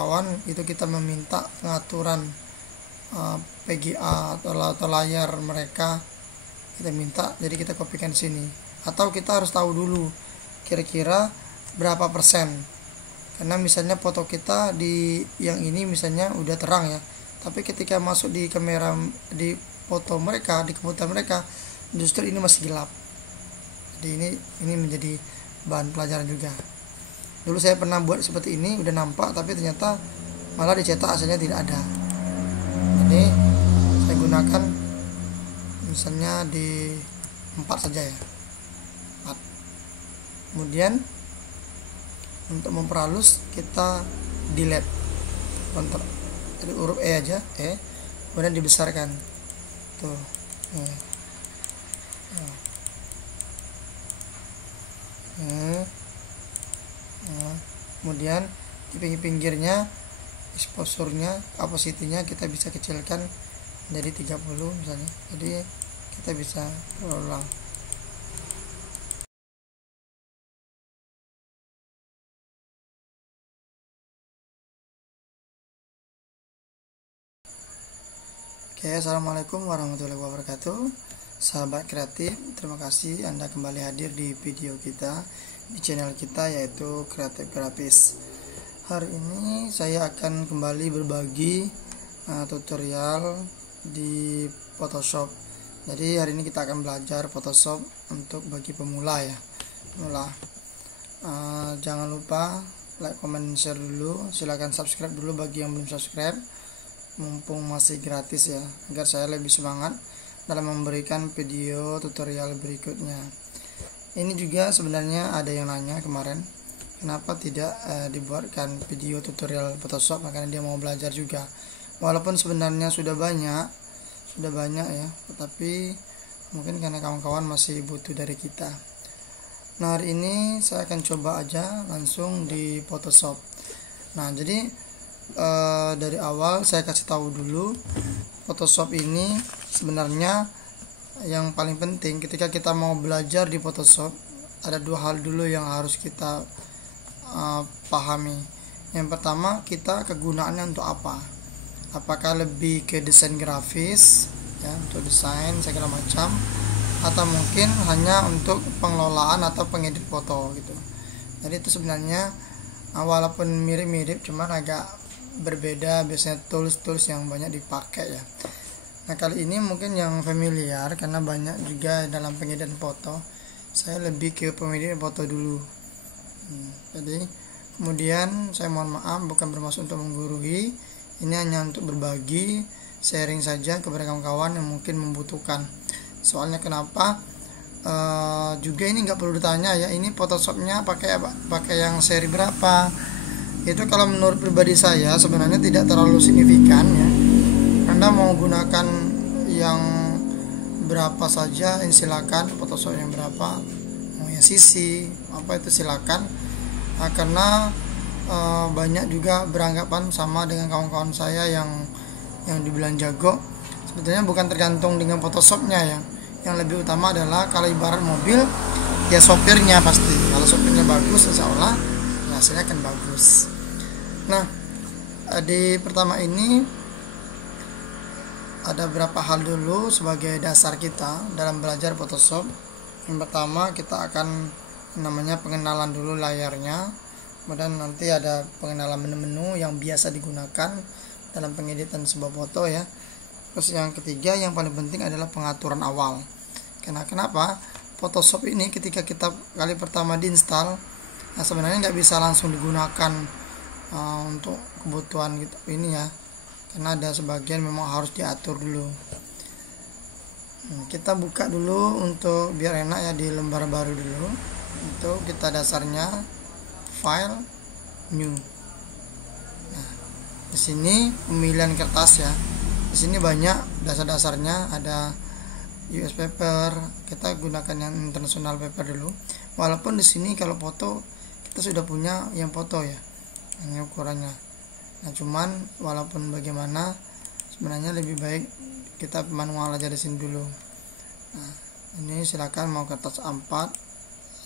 kawan-kawan itu kita meminta pengaturan PGA atau layar mereka, kita minta, jadi kita kopikan sini. Atau kita harus tahu dulu kira-kira berapa persen, karena misalnya foto kita di yang ini misalnya udah terang ya, tapi ketika masuk di kamera, di foto mereka, di komputer mereka, justru ini masih gelap. Jadi ini menjadi bahan pelajaran juga. Dulu saya pernah buat seperti ini, udah nampak, tapi ternyata malah dicetak hasilnya tidak ada. Ini saya gunakan misalnya di 4 saja ya, 4. Kemudian untuk memperhalus kita delete, jadi huruf E aja, kemudian dibesarkan tuh. Kemudian di pinggir-pinggirnya exposure-nya, opacity-nya kita bisa kecilkan dari 30 misalnya, jadi kita bisa berulang. Oke, assalamualaikum warahmatullahi wabarakatuh, sahabat kreatif. Terima kasih Anda kembali hadir di video kita di channel kita, yaitu Kreatif Grafis. Hari ini saya akan kembali berbagi tutorial di Photoshop. Jadi hari ini kita akan belajar Photoshop untuk bagi pemula ya, pemula. Jangan lupa like, comment, share dulu. Silahkan subscribe dulu bagi yang belum subscribe, mumpung masih gratis ya, agar saya lebih semangat dalam memberikan video tutorial berikutnya. Ini juga sebenarnya ada yang nanya kemarin, kenapa tidak dibuatkan video tutorial Photoshop, makanya dia mau belajar juga. Walaupun sebenarnya sudah banyak ya, tetapi mungkin karena kawan-kawan masih butuh dari kita. Nah, hari ini saya akan coba aja langsung di Photoshop. Nah, jadi dari awal saya kasih tahu dulu, Photoshop ini sebenarnya yang paling penting ketika kita mau belajar di Photoshop, ada 2 hal dulu yang harus kita pahami. Yang pertama, kita kegunaannya untuk apa? Apakah lebih ke desain grafis ya, untuk desain segala macam, atau mungkin hanya untuk pengelolaan atau pengedit foto gitu. Jadi itu sebenarnya walaupun mirip-mirip, cuman agak berbeda biasanya tools yang banyak dipakai ya. Nah, kali ini mungkin yang familiar karena banyak juga dalam pengeditan foto, saya lebih ke pengeditan foto dulu. Jadi kemudian saya mohon maaf, bukan bermaksud untuk menggurui, ini hanya untuk berbagi, sharing saja kepada kawan-kawan yang mungkin membutuhkan. Soalnya kenapa juga ini nggak perlu ditanya ya, ini Photoshopnya pakai yang seri berapa. Itu kalau menurut pribadi saya sebenarnya tidak terlalu signifikan ya. Anda mau gunakan yang berapa saja, silakan. Photoshop yang berapa, mau yang sisi apa itu silakan. Karena banyak juga beranggapan sama dengan kawan-kawan saya yang dibilang jago. Sebetulnya bukan tergantung dengan Photoshopnya ya. Yang lebih utama adalah kalau ibarat mobil ya, sopirnya pasti. Kalau sopirnya bagus, insya Allah hasilnya akan bagus. Nah, di pertama ini ada beberapa hal dulu sebagai dasar kita dalam belajar Photoshop. Yang pertama, kita akan namanya pengenalan dulu layarnya, kemudian nanti ada pengenalan menu-menu yang biasa digunakan dalam pengeditan sebuah foto ya. Terus yang ketiga, yang paling penting adalah pengaturan awal. Kenapa? Photoshop ini ketika kita kali pertama diinstal, nah sebenarnya nggak bisa langsung digunakan untuk kebutuhan gitu ini ya, karena ada sebagian memang harus diatur dulu. Kita buka dulu untuk biar enak ya, di lembar baru dulu. Itu kita dasarnya file new. Nah, di sini pemilihan kertas ya. Di sini banyak dasar-dasarnya, ada US paper, kita gunakan yang international paper dulu. Walaupun di sini kalau foto kita sudah punya yang foto ya, ini ukurannya. Nah, cuman walaupun bagaimana sebenarnya lebih baik kita manual aja di sini dulu. Nah, ini silakan mau kertas A4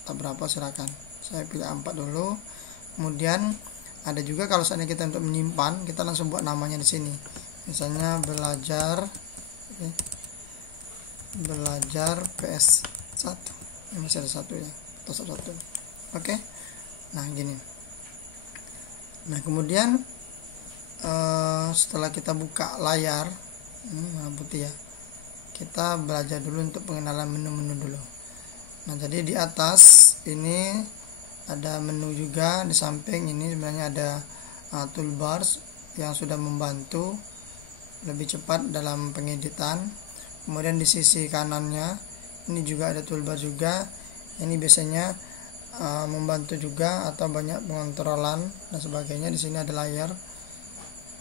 atau berapa silakan. Saya pilih A4 dulu. Kemudian Ada juga kalau seandainya kita untuk menyimpan, kita langsung buat namanya di sini. Misalnya belajar PS1. Ini masih ada satu ya, atau satu. Oke. Nah, gini. Nah, kemudian setelah kita buka layar ini warna putih ya, kita belajar dulu untuk pengenalan menu-menu dulu. Nah, jadi di atas ini ada menu juga, di samping ini sebenarnya ada toolbars yang sudah membantu lebih cepat dalam pengeditan. Kemudian di sisi kanannya ini juga ada toolbar juga, ini biasanya membantu juga atau banyak pengontrolan dan sebagainya. Di sini ada layar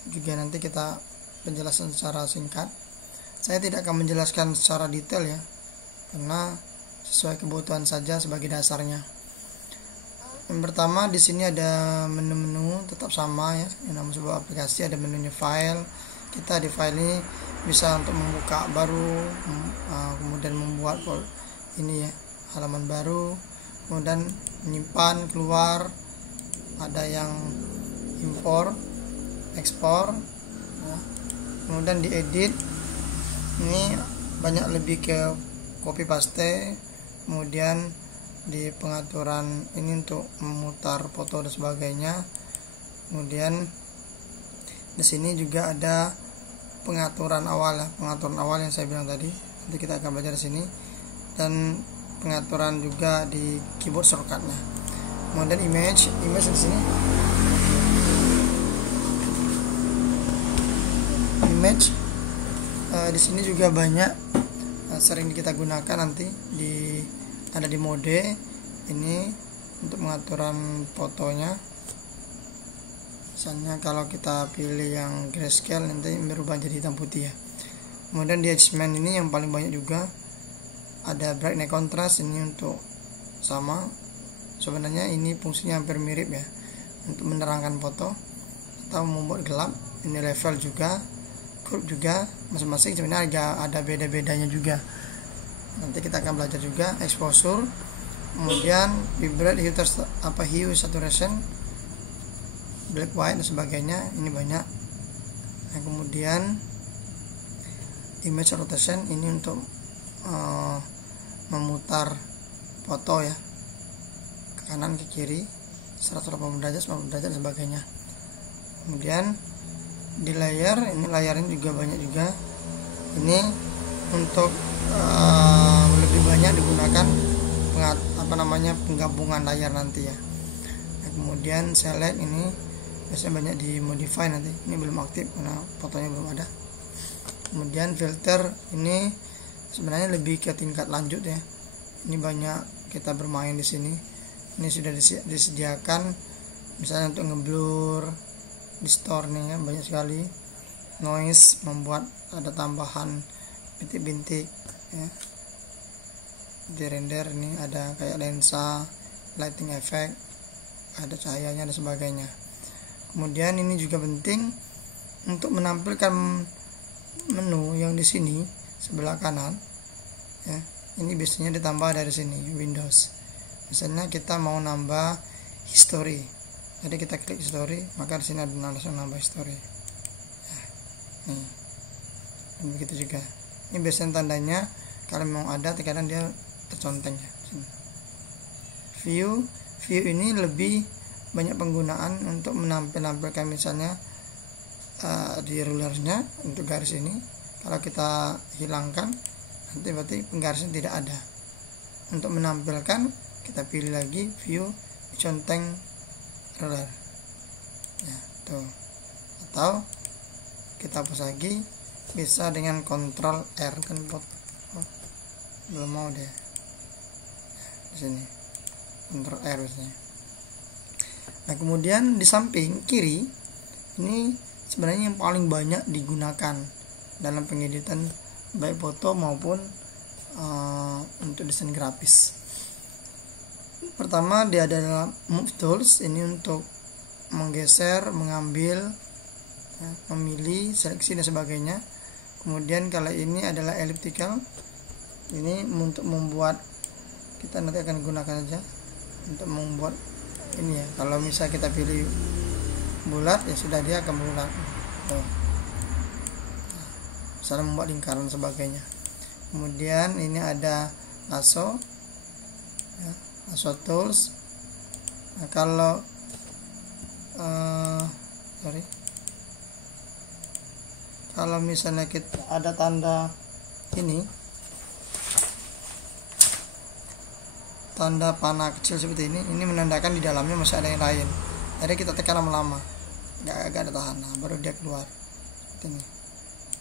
juga, nanti kita penjelasan secara singkat. Saya tidak akan menjelaskan secara detail ya, karena sesuai kebutuhan saja sebagai dasarnya. Yang pertama di sini ada menu-menu tetap sama ya, yang namanya sebuah aplikasi ada menunya file. Kita di file ini bisa untuk membuka baru, kemudian membuat ini ya halaman baru, kemudian menyimpan keluar, ada yang import, ekspor ya. Kemudian diedit, ini banyak lebih ke copy paste. Kemudian di pengaturan ini untuk memutar foto dan sebagainya. Kemudian di sini juga ada pengaturan awal ya, pengaturan awal yang saya bilang tadi. Nanti kita akan belajar di sini, dan pengaturan juga di keyboard shortcutnya. Kemudian image di sini. Image di sini juga banyak sering kita gunakan nanti ada di mode ini untuk pengaturan fotonya. Misalnya kalau kita pilih yang grayscale nanti berubah jadi hitam putih ya. Kemudian di adjustment ini yang paling banyak juga ada brightness contrast, ini untuk sama, sebenarnya ini fungsinya hampir mirip ya, untuk menerangkan foto atau membuat gelap. Ini level juga, curve juga, masing-masing sebenarnya ada beda-bedanya juga. Nanti kita akan belajar juga exposure, kemudian vibrate, hue saturation, black white dan sebagainya, ini banyak. Nah, kemudian image rotation ini untuk memutar foto ya, ke kanan ke kiri 180 derajat, 90 derajat dan sebagainya. Kemudian di layar ini, layarnya juga banyak juga, ini untuk lebih banyak digunakan penggabungan layar nanti ya. Nah, kemudian select ini biasanya banyak di modify, nanti ini belum aktif karena fotonya belum ada. Kemudian filter ini sebenarnya lebih ke tingkat lanjut ya, ini banyak kita bermain di sini. Ini sudah disediakan misalnya untuk ngeblur di store nih ya, banyak sekali. Noise, membuat ada tambahan bintik-bintik ya. Di render ini ada kayak lensa, lighting effect, ada cahayanya dan sebagainya. Kemudian ini juga penting untuk menampilkan menu yang di sini sebelah kanan ya. Ini biasanya ditambah dari sini Windows. Misalnya kita mau nambah history, jadi kita klik history, maka di sini ada langsung nambah history ya. Nih, dan begitu juga. Ini biasanya tandanya kalau mau ada, terkadang dia terconteng ya. View ini lebih banyak penggunaan untuk menampilkan misalnya di rulernya untuk garis ini. Kalau kita hilangkan nanti berarti penggarisan tidak ada. Untuk menampilkan kita pilih lagi view, conteng ruler ya, tuh. Atau kita hapus lagi, bisa dengan Ctrl R kan belum mau deh di sini, Ctrl R biasanya. Nah, kemudian di samping kiri ini sebenarnya yang paling banyak digunakan dalam pengeditan baik foto maupun untuk desain grafis. Pertama dia adalah move tools, ini untuk menggeser, mengambil ya, memilih, seleksi dan sebagainya. Kemudian kalau ini adalah elliptical, ini untuk membuat, kita nanti akan gunakan saja untuk membuat ini ya. Kalau misal kita pilih bulat ya sudah dia akan bulat. Cara membuat lingkaran sebagainya. Kemudian ini ada lasso ya, lasso tools. Nah, kalau kalau misalnya kita ada tanda ini, tanda panah kecil seperti ini menandakan di dalamnya masih ada yang lain. Jadi kita tekan lama-lama, nggak ada tahan, nah, baru dia keluar seperti ini.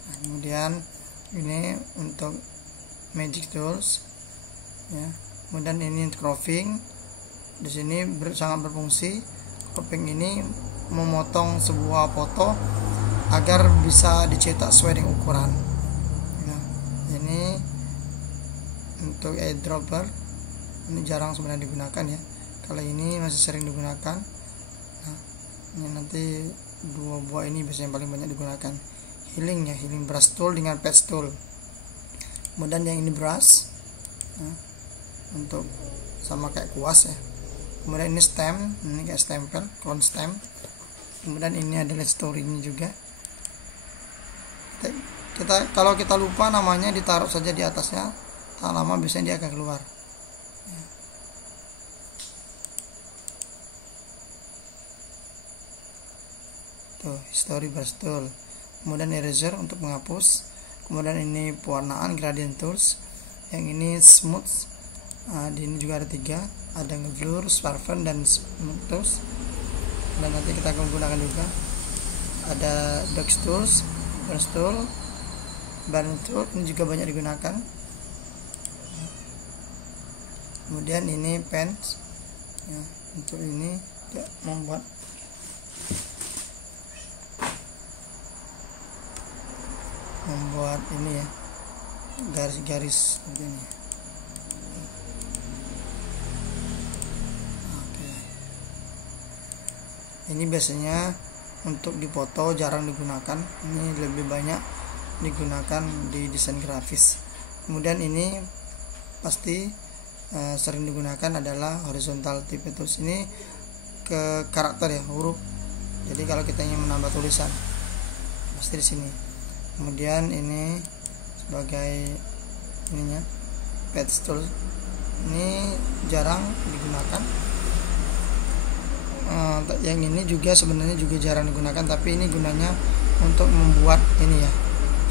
Nah, kemudian ini untuk magic tools ya. Kemudian ini untuk cropping. Di sini sangat berfungsi. Cropping ini memotong sebuah foto agar bisa dicetak sesuai dengan ukuran ya. Ini untuk eyedropper, ini jarang sebenarnya digunakan ya. Kalau ini masih sering digunakan. Nah, ini nanti dua buah ini biasanya paling banyak digunakan. Healing ya, healing brush tool dengan patch tool. Kemudian yang ini brush ya, untuk sama kayak kuas ya. Kemudian ini stem, ini kayak stempel, clone stem. Kemudian ini adalah story-nya juga. Kalau kita lupa namanya, ditaruh saja di atasnya, tak lama biasanya dia akan keluar ya. Tuh, history brush tool. Kemudian eraser untuk menghapus. Kemudian ini pewarnaan gradient tools. Yang ini smooth. Nah, di ini juga ada 3, ada ngeblur, sparkle dan smooth tools. Dan nanti kita akan gunakan juga ada dogs tools, brush tool, barn tool, ini juga banyak digunakan. Kemudian ini pens ya, untuk ini ya, membuat ini ya, garis-garis seperti ini. Oke. Ini biasanya untuk dipoto jarang digunakan, ini lebih banyak digunakan di desain grafis. Kemudian ini pasti sering digunakan adalah horizontal type tools. Ini ke karakter ya, huruf. Jadi kalau kita ingin menambah tulisan pasti di sini. Kemudian ini sebagai ininya patch tool, ini jarang digunakan. Yang ini juga sebenarnya juga jarang digunakan, tapi ini gunanya untuk membuat ini ya,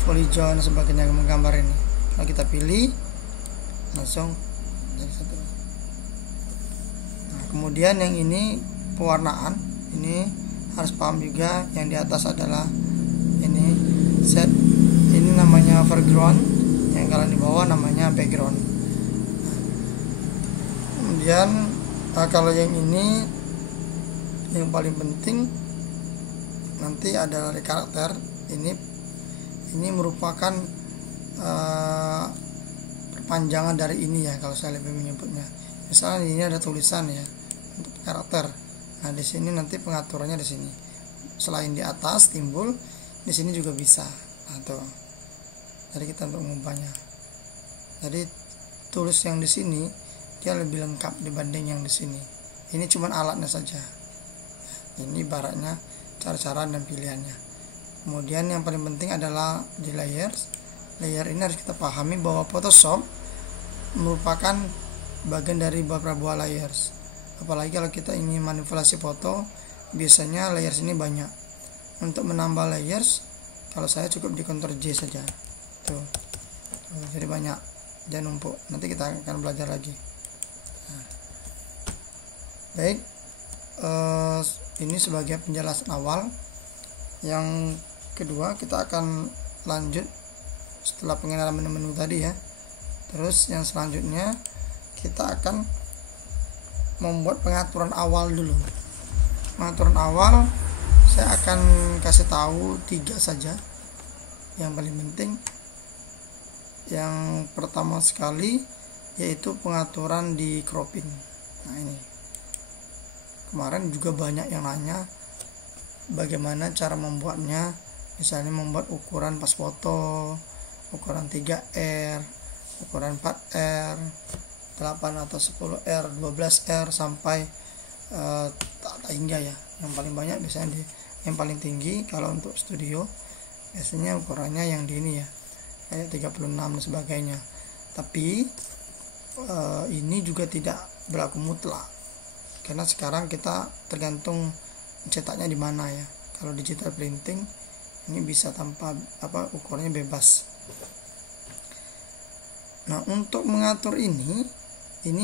polygon sebagainya, menggambar ini. Kalau kita pilih langsung jadi satu. Nah, kemudian yang ini pewarnaan, ini harus paham juga. Yang di atas adalah ini set, ini namanya foreground, yang kalau di bawah namanya background. Kemudian kalau yang ini yang paling penting nanti adalah karakter. Ini merupakan perpanjangan dari ini ya, kalau saya lebih menyebutnya. Misalnya ini ada tulisan ya untuk karakter. Nah, di sini nanti pengaturannya di sini. Selain di atas timbul, di sini juga bisa. Nah, tuh. Jadi kita untuk mengubahnya. Jadi tulis yang di sini dia lebih lengkap dibanding yang di sini. Ini cuma alatnya saja. Ini baratnya cara-cara dan pilihannya. Kemudian yang paling penting adalah di layers. Layer ini harus kita pahami bahwa Photoshop merupakan bagian dari beberapa buah layers. Apalagi kalau kita ingin manipulasi foto, biasanya layers ini banyak. Untuk menambah layers, kalau saya cukup di Ctrl J saja. Tuh. Jadi banyak, jangan numpuk. Nanti kita akan belajar lagi. Nah. Baik, ini sebagai penjelasan awal. Yang kedua, kita akan lanjut setelah pengenalan menu-menu tadi ya. Terus yang selanjutnya kita akan membuat pengaturan awal dulu. Pengaturan awal saya akan kasih tahu 3 saja yang paling penting. Yang pertama sekali yaitu pengaturan di cropping. Nah, ini kemarin juga banyak yang nanya bagaimana cara membuatnya. Misalnya membuat ukuran pas foto, ukuran 3R, ukuran 4R, 8 atau 10R, 12R sampai tak hingga ya. Yang paling banyak biasanya di yang paling tinggi. Kalau untuk studio biasanya ukurannya yang di ini ya, kayak 36 dan sebagainya. Tapi ini juga tidak berlaku mutlak, karena sekarang kita tergantung cetaknya di mana ya. Kalau digital printing ini bisa tanpa ukurannya bebas. Nah, untuk mengatur ini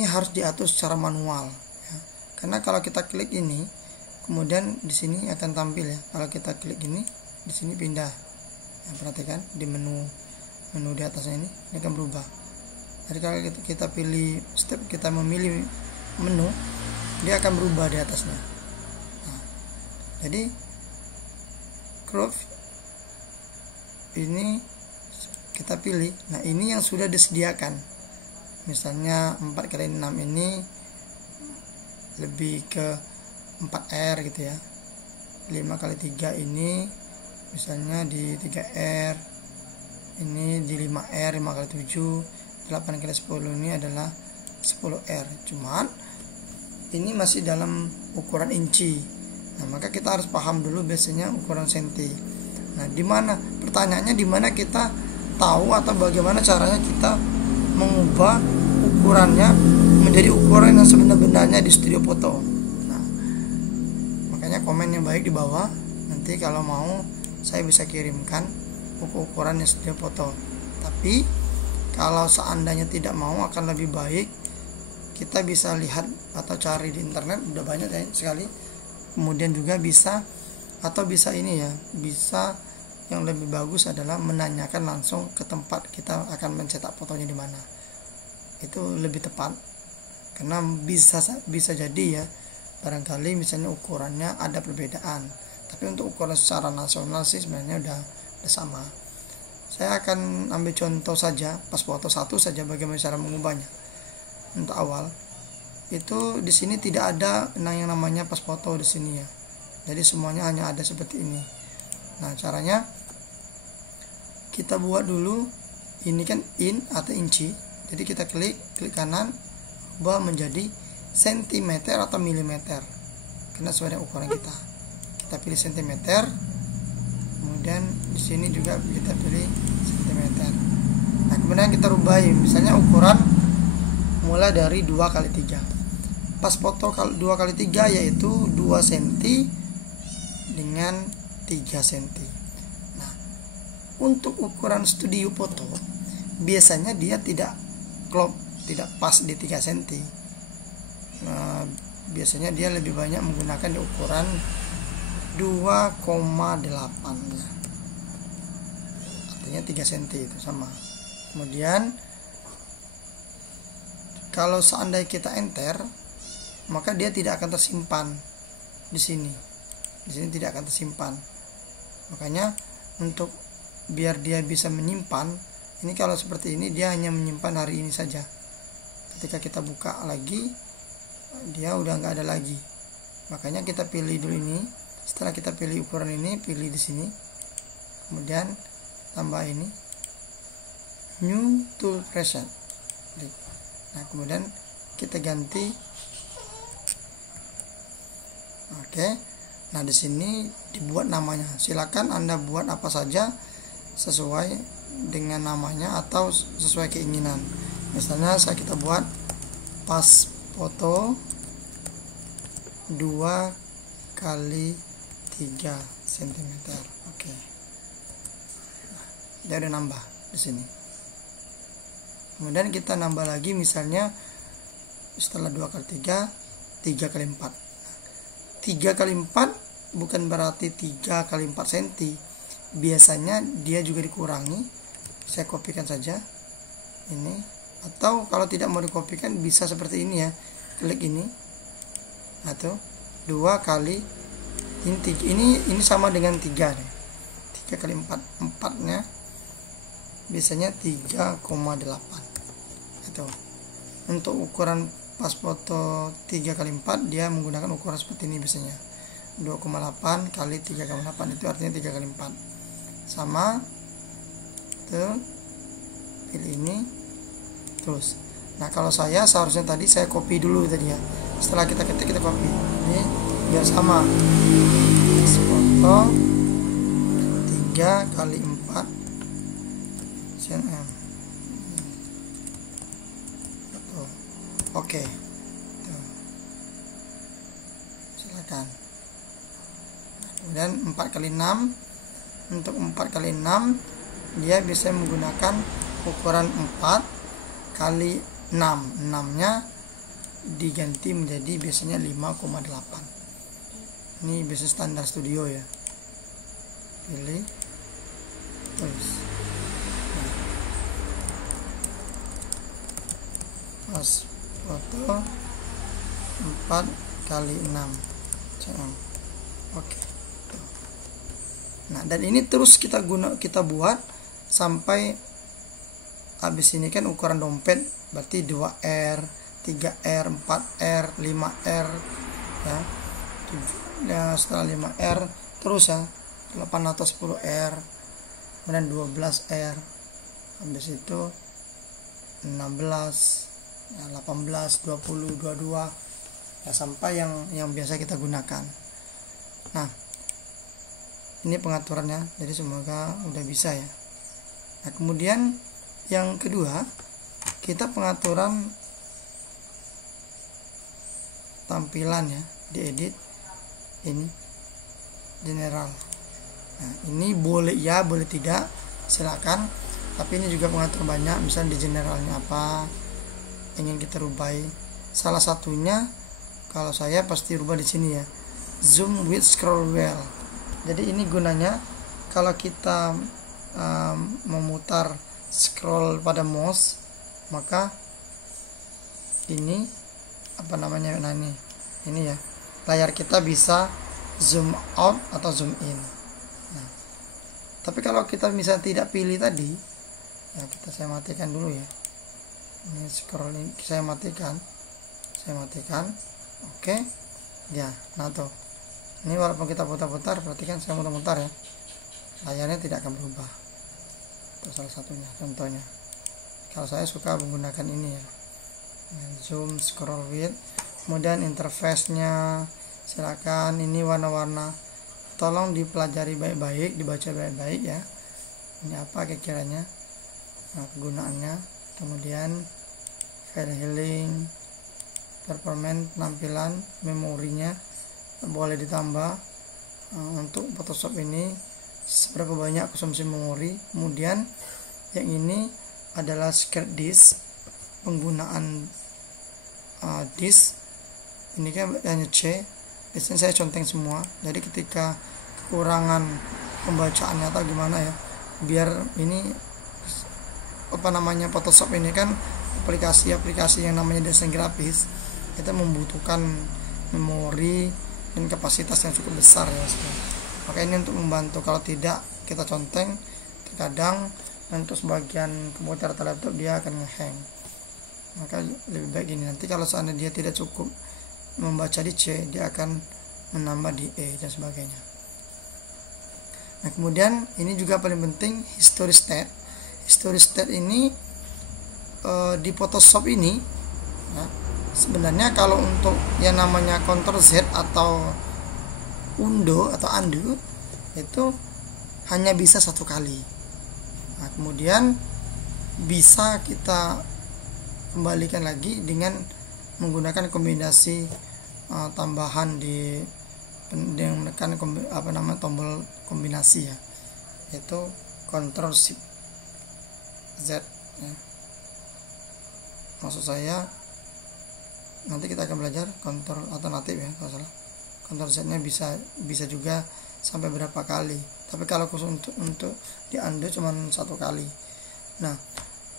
harus diatur secara manual ya. Karena kalau kita klik ini, kemudian di sini akan tampil ya. Kalau kita klik ini, di sini pindah. Ya, perhatikan di menu di atasnya ini akan berubah. Jadi kalau kita pilih step, kita memilih menu, dia akan berubah di atasnya. Nah, jadi curve ini kita pilih. Nah, ini yang sudah disediakan. Misalnya 4x6 ini lebih ke 4R gitu ya. 5x3 ini misalnya di 3R, ini di 5R, 5x7, 8x10 ini adalah 10R. Cuman ini masih dalam ukuran inci. Nah, maka kita harus paham dulu biasanya ukuran senti. Nah, pertanyaannya di mana kita tahu atau bagaimana caranya kita mengubah ukurannya menjadi ukuran yang sebenar-benarnya di studio foto. Nah, makanya komen yang baik di bawah. Nanti kalau mau saya bisa kirimkan ukuran yang studio foto. Tapi kalau seandainya tidak mau, akan lebih baik kita bisa lihat atau cari di internet, udah banyak ya sekali. Kemudian juga bisa ini ya, bisa yang lebih bagus adalah menanyakan langsung ke tempat kita akan mencetak fotonya di mana. Itu lebih tepat, karena bisa jadi ya, barangkali misalnya ukurannya ada perbedaan, tapi untuk ukuran secara nasional sih sebenarnya udah sama. Saya akan ambil contoh saja, pas foto satu saja bagaimana cara mengubahnya. Untuk awal itu di sini tidak ada yang namanya pas foto di sini ya, jadi semuanya hanya ada seperti ini. Nah, caranya kita buat dulu, ini kan in atau inci, jadi kita klik kanan, ubah menjadi sentimeter atau milimeter, karena sesuai dengan ukuran kita. Kita pilih sentimeter, kemudian di sini juga kita pilih sentimeter. Nah, kemudian kita rubah, misalnya ukuran mulai dari 2x3. Pas foto 2x3 yaitu 2 cm dengan 3 cm. Nah, untuk ukuran studio foto biasanya dia tidak klop, tidak pas di 3 cm. Nah, biasanya dia lebih banyak menggunakan di ukuran 2,8 ya. Artinya 3 cm itu sama. Kemudian kalau seandainya kita enter, maka dia tidak akan tersimpan di sini. Di sini tidak akan tersimpan. Makanya untuk biar dia bisa menyimpan, ini kalau seperti ini dia hanya menyimpan hari ini saja. Ketika kita buka lagi, dia udah nggak ada lagi. Makanya kita pilih dulu ini. Setelah kita pilih ukuran ini, pilih di sini. Kemudian tambah ini, new tool preset. Nah, kemudian kita ganti. Oke. Nah, di sini dibuat namanya. Silakan Anda buat apa saja sesuai dengan namanya atau sesuai keinginan. Misalnya kita buat pas foto 2x3 cm. Oke. Nah, dia udah nambah di sini. Kemudian kita nambah lagi, misalnya setelah 2x3, 3x4. 3x4 bukan berarti 3x4 cm. Biasanya dia juga dikurangi. Saya kopikan saja ini, atau kalau tidak mau dikopikan bisa seperti ini ya, klik ini atau 2 kali ini sama dengan 3 nih. 3x4, 4 nya biasanya 3,8. Itu untuk ukuran pas foto 3x4 dia menggunakan ukuran seperti ini biasanya 2,8 kali 3,8, itu artinya 3x4 sama. Tuh, pilih ini terus. Nah, kalau seharusnya tadi saya copy dulu tadi ya. Setelah kita ketik, kita copy ini biar sama. foto 3 kali 4 cm. Oke. Silakan. Kemudian 4 kali 6. Untuk 4 kali 6 dia bisa menggunakan ukuran 4 kali 6. 6-nya diganti menjadi biasanya 5,8. Ini biasa standar studio ya. Pilih. Terus. Pas foto 4 kali 6 cm. Oke. Nah, dan ini terus kita buat sampai habis. Ini kan ukuran dompet berarti 2R, 3R, 4R, 5R ya. Ya, setelah 5R terus ya 8 atau 10R, kemudian 12R, habis itu 16 ya, 18, 20, 22 ya, sampai yang biasa kita gunakan. Nah, ini pengaturannya, jadi semoga udah bisa ya. Nah, kemudian yang kedua, kita pengaturan tampilan ya, diedit ini general. Nah, ini boleh ya, boleh tidak, silakan. Tapi ini juga pengatur banyak, misalnya di generalnya apa ingin kita rubai. Salah satunya kalau saya pasti rubah di sini ya, zoom with scroll wheel. Jadi ini gunanya kalau kita memutar scroll pada mouse, maka ini apa namanya, nah ini ya, layar kita bisa zoom out atau zoom in. Nah, tapi kalau kita misalnya tidak pilih tadi ya, saya matikan dulu ya. Ini scroll ini saya matikan. Oke ya. Nah tuh, ini walaupun kita putar-putar, perhatikan saya mutar-mutar ya, layarnya tidak akan berubah. Itu salah satunya contohnya. Kalau saya suka menggunakan ini ya, zoom scroll with. Kemudian interface-nya silakan, ini warna-warna, tolong dipelajari baik-baik, dibaca baik-baik ya, ini apa kira-kiranya, nah, kegunaannya. Kemudian file healing, performance, penampilan, memorinya boleh ditambah. Untuk Photoshop ini seberapa banyak konsumsi memori. Kemudian yang ini adalah secret disk, penggunaan disk ini kan hanya C, biasanya saya conteng semua. Jadi ketika kekurangan pembacaannya atau gimana ya, biar ini apa namanya, Photoshop ini kan aplikasi-aplikasi yang namanya desain grafis, kita membutuhkan memori dan kapasitas yang cukup besar ya. Maka ini untuk membantu, kalau tidak kita conteng terkadang untuk sebagian komputer atau laptop dia akan ngehang. Maka lebih baik ini, nanti kalau seandainya dia tidak cukup membaca di C, dia akan menambah di E dan sebagainya. Nah, kemudian ini juga paling penting, history state. History state ini di Photoshop ini ya, sebenarnya kalau untuk yang namanya Ctrl Z atau undo atau undo itu hanya bisa 1 kali. Nah, kemudian bisa kita kembalikan lagi dengan menggunakan kombinasi tambahan dengan menekan tombol kombinasi ya, yaitu Ctrl Shift Z ya. Maksud saya nanti kita akan belajar Ctrl alternatif ya, kalau salah Ctrl Z nya bisa juga sampai berapa kali, tapi kalau khusus untuk di undo cuma 1 kali. Nah,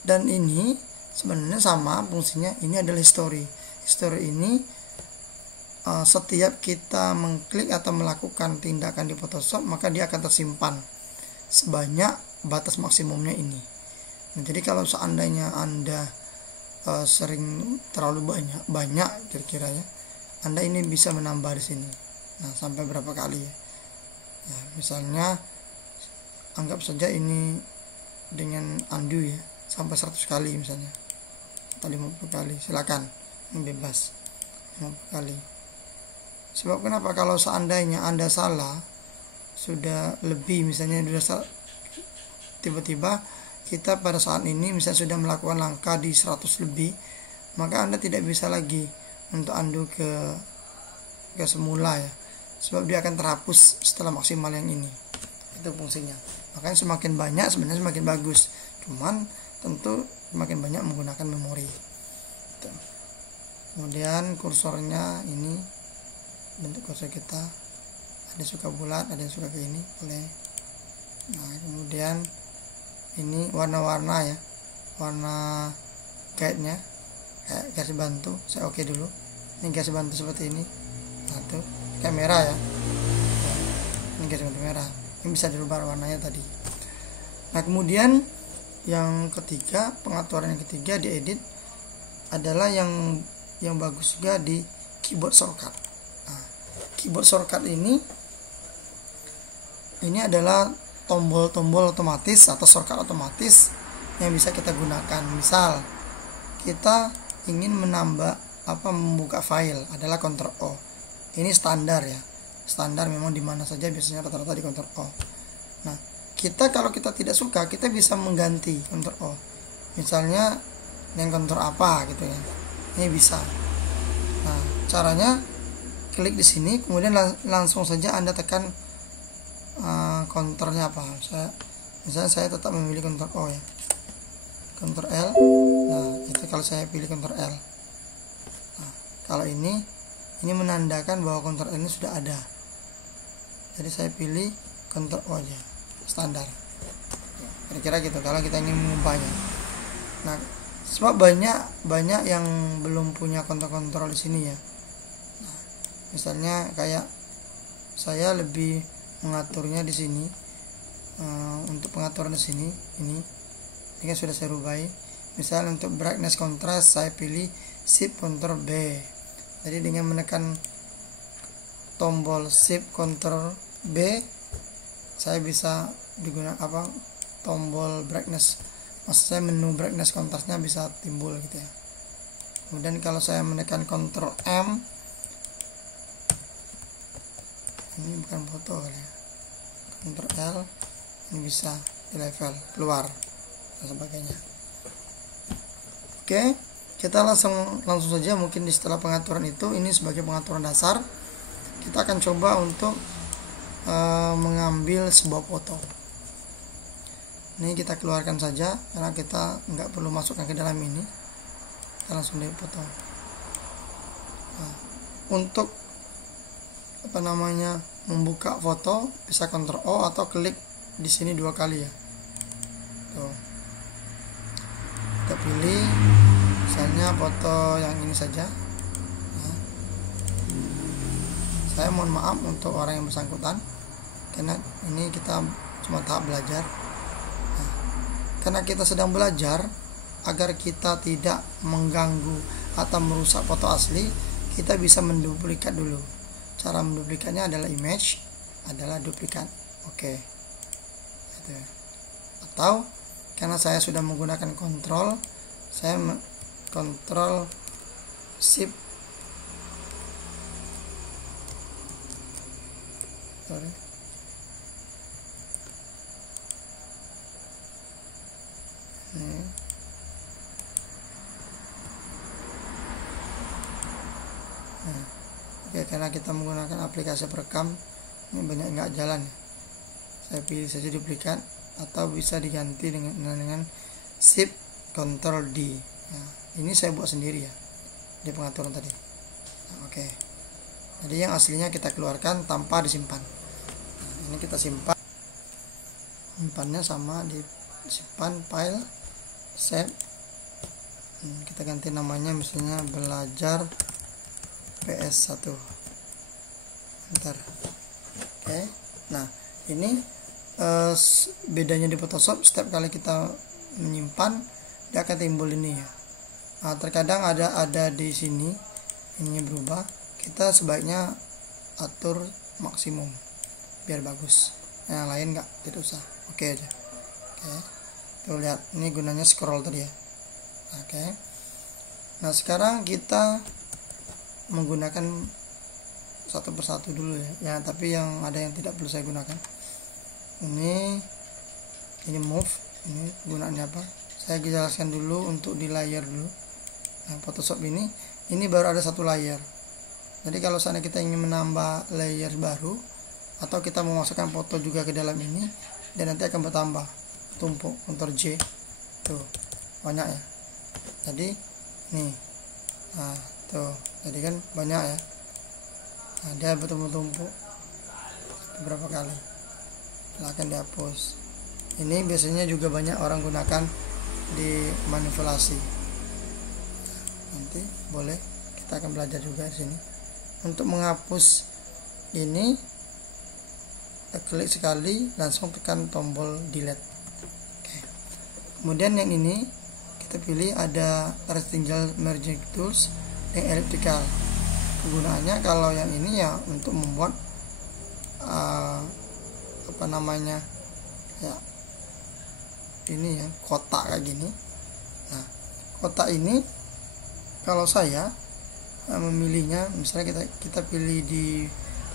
dan ini sebenarnya sama fungsinya. Ini adalah history ini setiap kita mengklik atau melakukan tindakan di Photoshop, maka dia akan tersimpan sebanyak batas maksimumnya ini. Nah, jadi kalau seandainya Anda sering terlalu banyak kira-kira ya, Anda ini bisa menambah di sini. Nah, sampai berapa kali ya? Ya, misalnya anggap saja ini dengan undo ya, sampai 100 kali misalnya, atau 50 kali, silakan, ini bebas 50 kali. Sebab kenapa, kalau seandainya Anda salah sudah lebih, misalnya tiba-tiba kita pada saat ini misalnya sudah melakukan langkah di 100 lebih, maka Anda tidak bisa lagi untuk undo ke semula ya, sebab dia akan terhapus setelah maksimal yang ini. Itu fungsinya. Makanya semakin banyak sebenarnya semakin bagus, cuman tentu semakin banyak menggunakan memori. Tuh. Kemudian kursornya ini, bentuk kursor kita ada suka bulat, ada yang suka ke ini, boleh. Nah, kemudian ini warna-warna ya, warna guide-nya kayak garis bantu, saya oke dulu. Ini garis bantu seperti ini. Nah, tuh kayak merah ya. Nah, ini garis bantu merah. Ini bisa dirubah warnanya tadi. Nah, kemudian yang ketiga, pengaturan yang ketiga diedit adalah yang bagus juga di keyboard shortcut. Nah, keyboard shortcut ini adalah tombol-tombol otomatis atau shortcut otomatis yang bisa kita gunakan. Misal kita ingin membuka file adalah Ctrl O. Ini standar ya. Standar memang di mana saja biasanya rata-rata di Ctrl O. Nah, kalau kita tidak suka, kita bisa mengganti Ctrl O. Misalnya yang Ctrl apa gitu ya. Ini bisa. Nah, caranya klik di sini, kemudian langsung saja Anda tekan counternya apa. Misalnya saya tetap memilih Ctrl O ya. Ctrl L. Nah, itu kalau saya pilih Ctrl L. Nah, kalau ini menandakan bahwa Ctrl L ini sudah ada. Jadi saya pilih Ctrl O aja, standar. Kira-kira gitu kalau kita ingin mengubahnya. Nah, sebab banyak yang belum punya kontrol di sini ya. Nah, misalnya kayak saya lebih mengaturnya di sini. Untuk pengaturan di sini ini kan sudah saya rubai. Misalnya untuk brightness contrast saya pilih Shift Ctrl B. Jadi dengan menekan tombol Shift Ctrl B saya bisa digunakan tombol brightness, maksud saya menu brightness contrastnya bisa timbul gitu ya. Kemudian kalau saya menekan Ctrl M, ini bukan foto kali ya, Ctrl L, ini bisa di level keluar dan sebagainya. Oke, kita langsung saja mungkin di setelah pengaturan itu, ini sebagai pengaturan dasar, kita akan coba untuk mengambil sebuah foto. Ini kita keluarkan saja karena kita nggak perlu masukkan ke dalam ini, kita langsung di foto. Nah, untuk membuka foto bisa Ctrl O atau klik di sini 2 kali ya. Tuh. Kita pilih misalnya foto yang ini saja. Nah, saya mohon maaf untuk orang yang bersangkutan karena ini kita cuma tahap belajar. Nah, karena kita sedang belajar, agar kita tidak mengganggu atau merusak foto asli, kita bisa menduplikat dulu. Cara menduplikatnya adalah image, adalah duplikat. Oke. Gitu. Atau karena saya sudah menggunakan kontrol, saya kontrol shift Oke, karena kita menggunakan aplikasi perekam, ini banyak nggak jalan ya. Saya pilih saja duplikat atau bisa diganti dengan Shift Ctrl D. Nah, ini saya buat sendiri ya di pengaturan tadi. Nah, oke. Jadi yang aslinya kita keluarkan tanpa disimpan. Nah, ini kita simpan. Simpannya sama, disimpan file, save. Kita ganti namanya misalnya belajar PS1. Bentar. Oke. Nah, ini bedanya di Photoshop, setiap kali kita menyimpan dia akan timbul ini ya. Nah, terkadang ada di sini ini berubah, kita sebaiknya atur maksimum biar bagus. Yang lain tidak usah. Oke aja. Oke. Tuh lihat, ini gunanya scroll tadi ya. Oke. Nah, sekarang kita menggunakan satu persatu dulu ya, tapi yang ada yang tidak perlu saya gunakan. Ini move, ini gunaannya apa, saya jelaskan dulu untuk di layer dulu. Nah, Photoshop ini baru ada satu layer. Jadi kalau seandainya kita ingin menambah layer baru atau kita mau masukkan foto juga ke dalam ini, dan nanti akan bertambah tumpuk. Ctrl J, tuh banyak ya. Jadi nih, nah tuh, jadi kan banyak ya. Nah, dia bertumpuk-tumpuk beberapa kali, akan dihapus. Ini biasanya juga banyak orang gunakan di manipulasi. Nanti boleh kita akan belajar juga di sini. Untuk menghapus ini, klik sekali, langsung tekan tombol delete. Oke. Kemudian yang ini kita pilih ada rectangle merging tools dan elliptical. Kegunaannya kalau yang ini ya untuk membuat apa namanya ya, ini ya, kotak kayak gini. Nah, kotak ini kalau saya memilihnya, misalnya kita pilih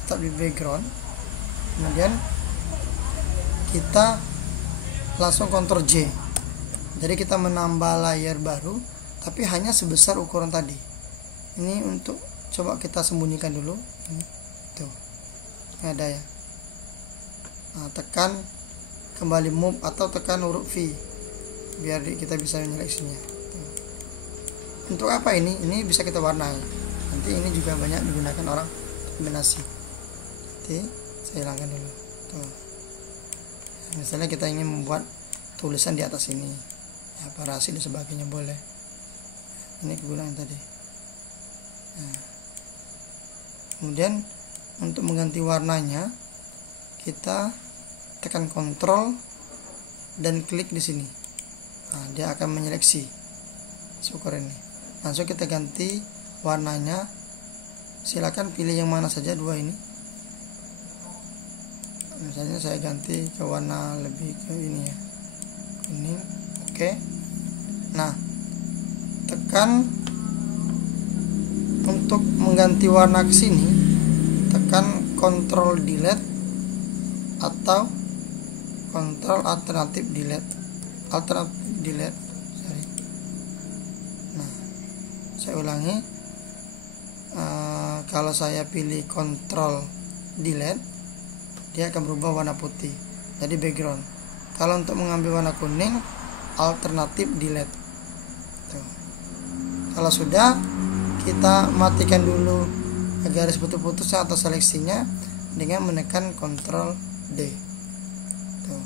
tetap di background, kemudian kita langsung Ctrl J. Jadi kita menambah layer baru, tapi hanya sebesar ukuran tadi. Ini untuk coba kita sembunyikan dulu. Ini tuh, ini ada ya. Nah, tekan kembali move atau tekan huruf V biar kita bisa menyeleksinya. Tuh. Untuk apa ini? Ini bisa kita warnai. Nanti ini juga banyak digunakan orang kombinasi. Nanti saya hilangkan dulu. Tuh. Misalnya kita ingin membuat tulisan di atas ini, ya, parasi dan sebagainya boleh. Ini kegunaan tadi. Nah. Kemudian untuk mengganti warnanya, kita tekan Ctrl dan klik di sini. Nah, dia akan menyeleksi syukur ini. Langsung kita ganti warnanya. Silakan pilih yang mana saja dua ini. Misalnya saya ganti ke warna lebih ke ini ya, kuning. Oke. Nah, tekan untuk mengganti warna ke sini, tekan Ctrl delete atau Ctrl alternatif delete. Sorry. Nah, saya ulangi. Kalau saya pilih Ctrl delete, dia akan berubah warna putih, jadi background. Kalau untuk mengambil warna kuning, alternatif delete. Tuh. Kalau sudah, kita matikan dulu garis putus-putusnya atau seleksinya dengan menekan Ctrl D. Tuh.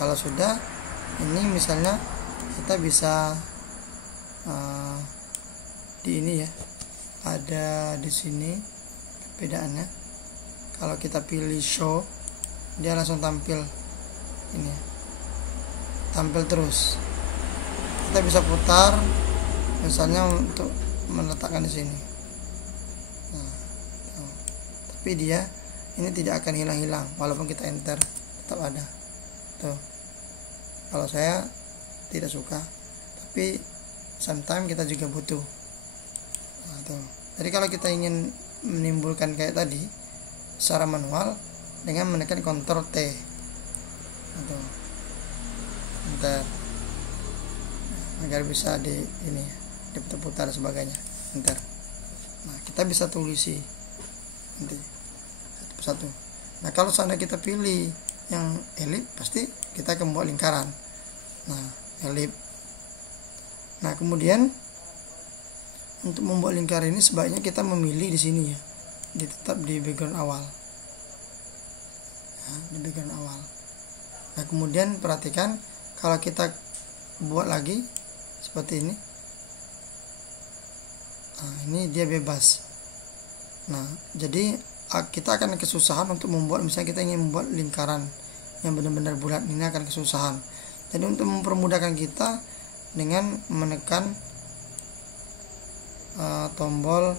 Kalau sudah, ini misalnya kita bisa di ini ya, ada di sini perbedaannya. Kalau kita pilih show, dia langsung tampil ini, tampil terus. Kita bisa putar, misalnya untuk meletakkan di sini. Nah, tapi dia ini tidak akan hilang-hilang walaupun kita enter, tetap ada. Tuh. Kalau saya tidak suka, tapi sometimes kita juga butuh. Nah, tuh. Jadi kalau kita ingin menimbulkan kayak tadi secara manual dengan menekan Ctrl T, nah, enter, agar bisa di ini diputar dan sebagainya. Enter. Nah, kita bisa tulisi nanti satu persatu. Nah, kalau seandainya kita pilih yang elip, pasti kita akan membuat lingkaran. Nah, elip. Nah, kemudian untuk membuat lingkaran ini sebaiknya kita memilih di sini ya, tetap di background awal. Nah, di background awal. Nah, kemudian perhatikan kalau kita buat lagi seperti ini. Nah, ini dia bebas. Nah, jadi kita akan kesusahan untuk membuat, misalnya kita ingin membuat lingkaran yang benar-benar bulat, ini akan kesusahan. Jadi untuk mempermudahkan kita dengan menekan tombol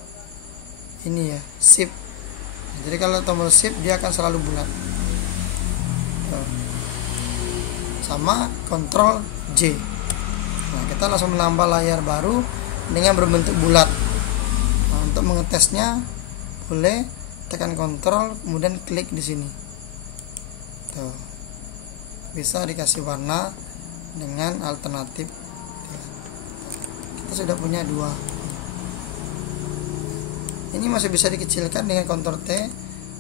ini ya, shift. Jadi kalau tombol shift dia akan selalu bulat. Tuh. Sama Ctrl J. Nah, kita langsung menambah layar baru dengan berbentuk bulat. Nah, untuk mengetesnya boleh tekan kontrol kemudian klik di sini. Tuh. Bisa dikasih warna dengan alternatif. Kita sudah punya dua. Ini masih bisa dikecilkan dengan Ctrl T.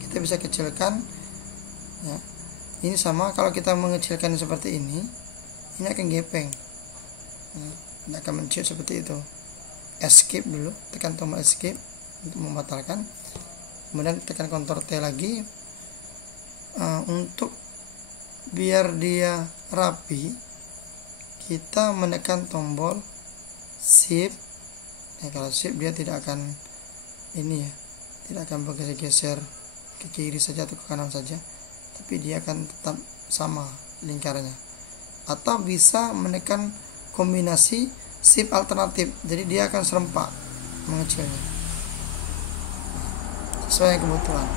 Kita bisa kecilkan ya. Ini sama, kalau kita mengecilkan seperti ini akan gepeng. Ini akan menciut seperti itu. Escape dulu, tekan tombol escape untuk membatalkan. Kemudian tekan Ctrl T lagi. Untuk biar dia rapi, kita menekan tombol shift. Kalau shift dia tidak akan ini ya, tidak akan bergeser ke kiri saja atau ke kanan saja, tapi dia akan tetap sama lingkarannya. Atau bisa menekan kombinasi shift alternatif, jadi dia akan serempak mengecilnya sesuai kebutuhan.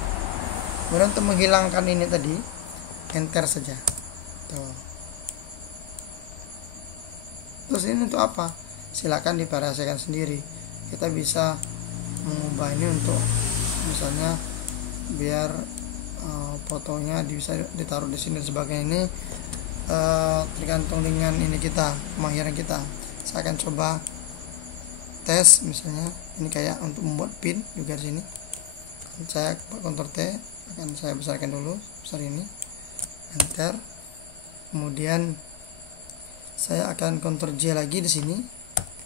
Kemudian untuk menghilangkan ini tadi, enter saja. Tuh. Terus ini untuk apa? Silakan divariasikan sendiri. Kita bisa mengubah ini untuk misalnya biar fotonya bisa ditaruh di sini dan sebagainya. Ini tergantung dengan ini kita, kemahiran kita. Saya akan coba tes misalnya ini kayak untuk membuat pin juga di sini. Saya Ctrl T, akan saya besarkan dulu besar ini, enter. Kemudian saya akan Ctrl J lagi di sini.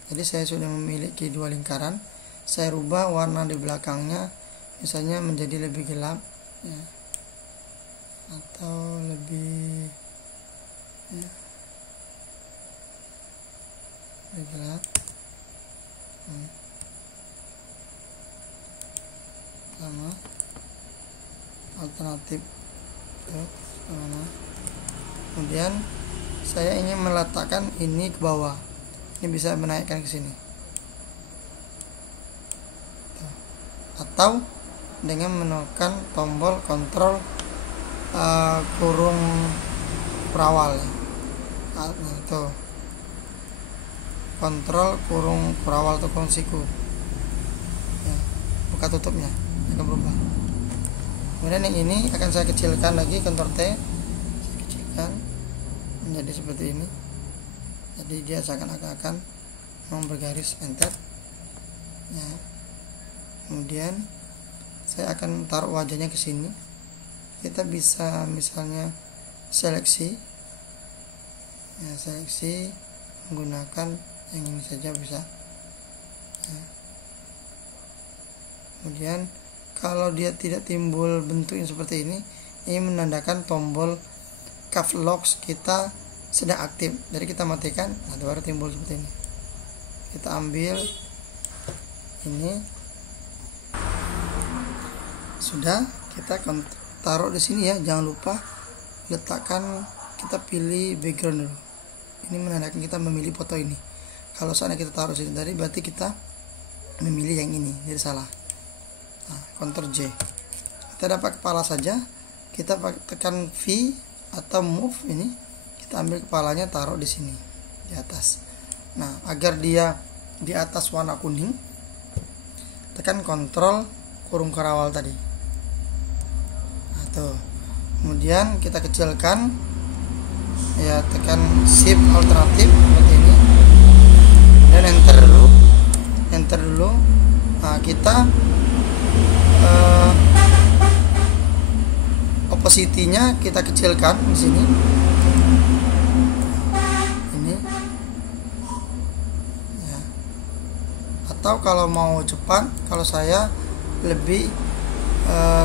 Jadi saya sudah memiliki dua lingkaran. Saya rubah warna di belakangnya, misalnya menjadi lebih gelap ya, atau lebih ya, lebih gelap. Sama alternatif tuh, sama. Kemudian saya ingin meletakkan ini ke bawah, ini bisa menaikkan ke sini, atau dengan menekan tombol kontrol kurung perawal ya. Nah, itu kontrol kurung perawal atau kurung siku ya, buka tutupnya akan berubah. Kemudian yang ini akan saya kecilkan lagi, Ctrl T, saya kecilkan menjadi seperti ini. Jadi dia seakan-akan bergaris, enter ya. Kemudian saya akan taruh wajahnya ke sini. Kita bisa misalnya seleksi ya, seleksi menggunakan yang ini saja bisa ya. Kemudian kalau dia tidak timbul bentuk yang seperti ini menandakan tombol caps lock kita sedang aktif. Jadi kita matikan, nah baru timbul seperti ini. Kita ambil ini, sudah, kita akan taruh di sini ya. Jangan lupa letakkan, kita pilih background dulu. Ini menandakan kita memilih foto ini. Kalau seandainya kita taruh sini tadi, berarti kita memilih yang ini, jadi salah. Nah, Ctrl J. Kita dapat kepala saja, kita tekan V atau move ini, kita ambil kepalanya, taruh di sini di atas. Nah, agar dia di atas warna kuning, tekan Ctrl kurung kerawal tadi. Nah, tuh. Kemudian kita kecilkan ya, tekan shift alternatif seperti ini dan enter dulu. Nah, kita opacity-nya kita kecilkan di sini. Ini ya. Atau kalau mau cepat, kalau saya lebih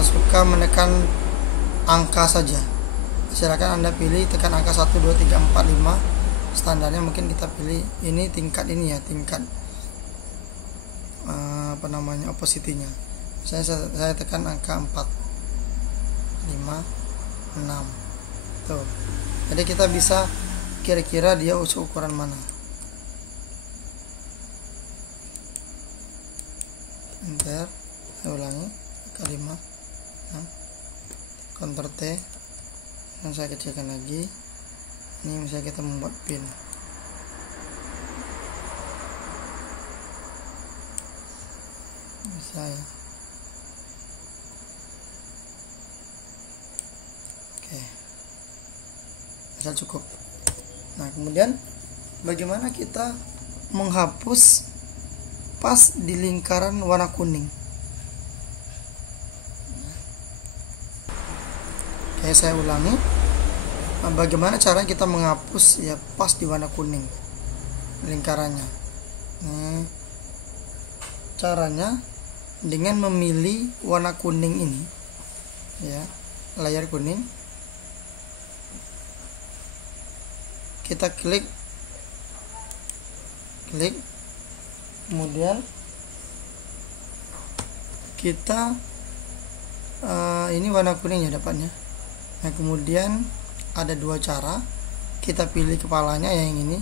suka menekan angka saja. Silakan Anda pilih, tekan angka 1 2 3 4 5. Standarnya mungkin kita pilih ini tingkat ini ya, tingkat opacity-nya. Saya tekan angka 4 5 6. Tuh. Jadi kita bisa kira-kira dia ukuran mana. Enter, saya ulangi, angka 5 6. Ctrl T dan saya kecilkan lagi. Ini misalnya kita membuat pin. saya. Oke, misal cukup. Nah, kemudian bagaimana kita menghapus pas di lingkaran warna kuning? Oke, saya ulangi. Bagaimana cara kita menghapus ya pas di warna kuning lingkarannya? Caranya dengan memilih warna kuning ini, ya, layar kuning. Kita klik, kemudian kita ini warna kuning ya dapatnya. Nah, kemudian ada dua cara, kita pilih kepalanya yang ini.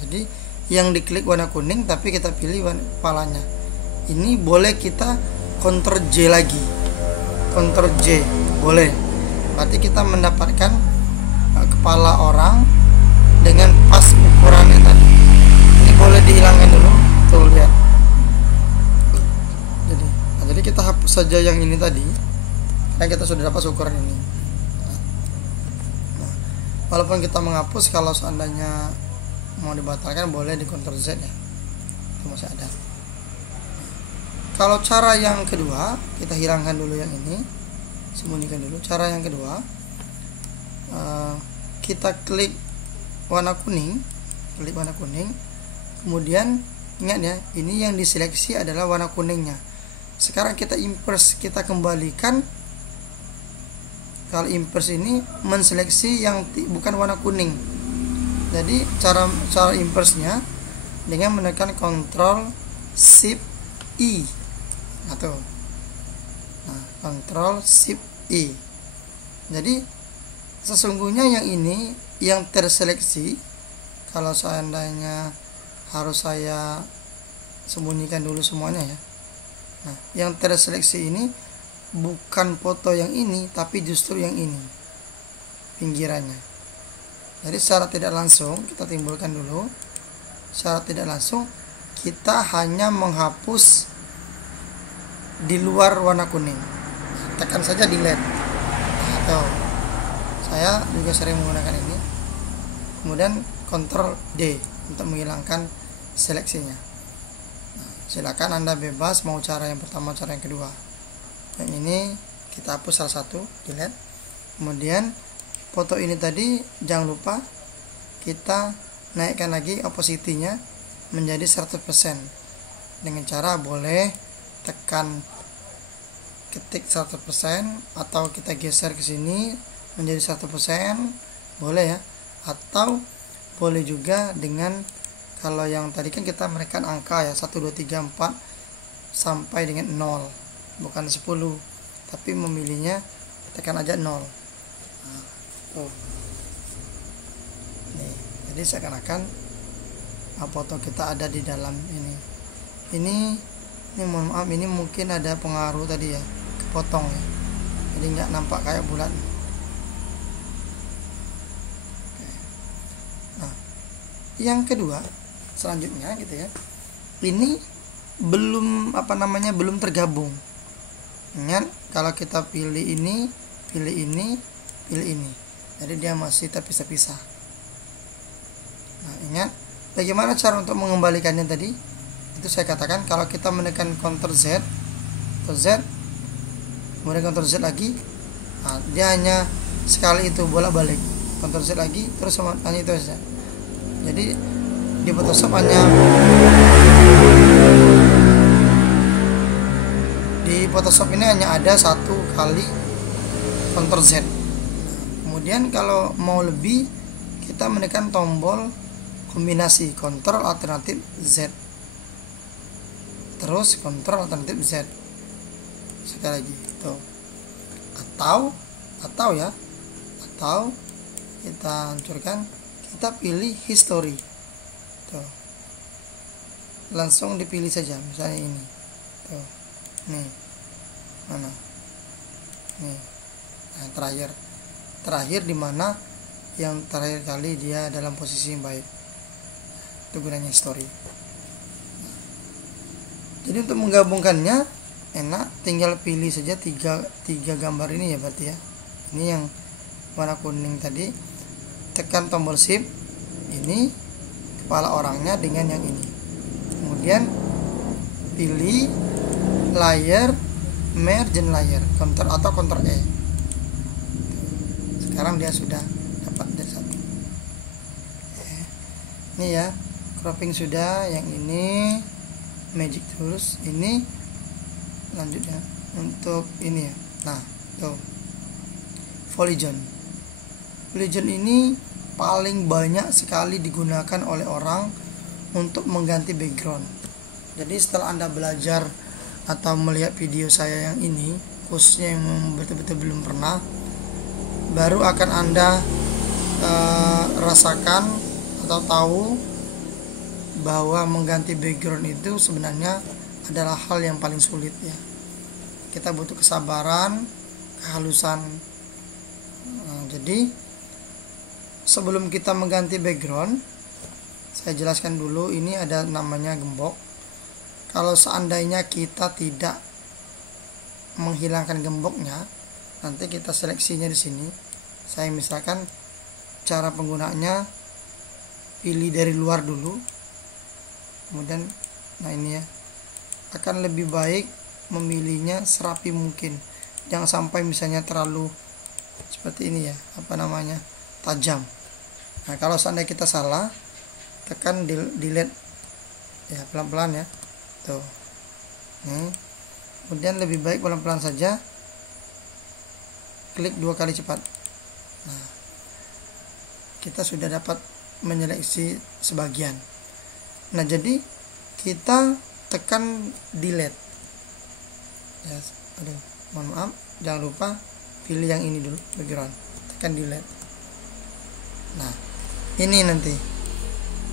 Jadi yang diklik warna kuning tapi kita pilih warna kepalanya. Ini boleh kita Ctrl J lagi, Ctrl J boleh. Berarti kita mendapatkan kepala orang dengan pas ukurannya tadi. Ini boleh dihilangkan dulu, tuh lihat. Jadi kita hapus saja yang ini tadi, karena kita sudah dapat ukuran ini. Nah, walaupun kita menghapus, kalau seandainya mau dibatalkan boleh di Ctrl Z ya, itu masih ada. Kalau cara yang kedua, kita hilangkan dulu yang ini, sembunyikan dulu. Cara yang kedua, kita klik warna kuning, kemudian ingat ya, ini yang diseleksi adalah warna kuningnya. Sekarang kita inverse, kita kembalikan. Kalau inverse ini menseleksi yang bukan warna kuning. Jadi cara inverse-nya dengan menekan Ctrl Shift I. Nah, Ctrl Shift I. Jadi sesungguhnya yang ini yang terseleksi. Kalau seandainya harus saya sembunyikan dulu semuanya ya. Nah, yang terseleksi ini bukan foto yang ini, tapi justru yang ini, pinggirannya. Jadi secara tidak langsung kita timbulkan dulu. Secara tidak langsung kita hanya menghapus di luar warna kuning. Tekan saja delete. Atau saya juga sering menggunakan ini. Kemudian Ctrl D untuk menghilangkan seleksinya. Nah, silakan Anda bebas mau cara yang pertama, cara yang kedua. Yang ini kita hapus salah satu, delete. Kemudian foto ini tadi jangan lupa kita naikkan lagi opacity-nya menjadi 100%. Dengan cara boleh tekan ketik 100% atau kita geser ke sini menjadi 100%, boleh ya. Atau boleh juga dengan, kalau yang tadi kan kita menekan angka ya, 1 2 3 4 sampai dengan 0, bukan 10, tapi memilihnya tekan aja 0. Nah, nih, jadi seakan-akan foto kita ada di dalam ini. Ini mohon maaf, ini mungkin ada pengaruh tadi ya, kepotong ya, jadi nggak nampak kayak bulat. Nah, yang kedua selanjutnya gitu ya, ini belum belum tergabung. Ingat, kalau kita pilih ini, pilih ini, jadi dia masih terpisah-pisah. Nah, ingat bagaimana cara untuk mengembalikannya tadi? Itu saya katakan, kalau kita menekan Ctrl Z, kemudian Ctrl Z lagi, nah, dia hanya sekali itu bolak-balik. Ctrl Z lagi, terus hanya itu saja. Jadi di Photoshop ini hanya ada satu kali Ctrl Z. Kemudian kalau mau lebih, kita menekan tombol kombinasi Ctrl alternatif Z, terus Ctrl alternatif Z sekali lagi tuh. Atau kita hancurkan, kita pilih history tuh, langsung dipilih saja, misalnya ini tuh, nih mana nih. Nah, terakhir di mana yang terakhir kali dia dalam posisi yang baik, itu gunanya history. Jadi untuk menggabungkannya enak, tinggal pilih saja tiga gambar ini ya berarti ya. Ini yang warna kuning tadi, tekan tombol shift, ini kepala orangnya dengan yang ini, kemudian pilih layer, merge layer, Ctrl atau Ctrl E. Sekarang dia sudah dapat dari satu. Ini ya, cropping sudah, yang ini magic tools, ini lanjut ya untuk ini ya. Nah tuh, polygon ini paling banyak sekali digunakan oleh orang untuk mengganti background. Jadi setelah Anda belajar atau melihat video saya yang ini, khususnya yang betul-betul belum pernah, baru akan Anda rasakan atau tahu bahwa mengganti background itu sebenarnya adalah hal yang paling sulit ya. Kita butuh kesabaran, kehalusan. Jadi sebelum kita mengganti background, saya jelaskan dulu, ini ada namanya gembok. Kalau seandainya kita tidak menghilangkan gemboknya, nanti kita seleksinya di sini. Saya misalkan cara penggunaannya, pilih dari luar dulu, kemudian nah ini ya, akan lebih baik memilihnya serapi mungkin, jangan sampai misalnya terlalu seperti ini ya, tajam. Nah kalau seandainya kita salah, tekan delete ya, pelan-pelan ya tuh. Kemudian lebih baik pelan-pelan saja, klik 2 kali cepat. Nah, kita sudah dapat menyeleksi sebagian. Nah jadi kita tekan delete ya, mohon maaf, jangan lupa pilih yang ini dulu, background, tekan delete. Nah ini nanti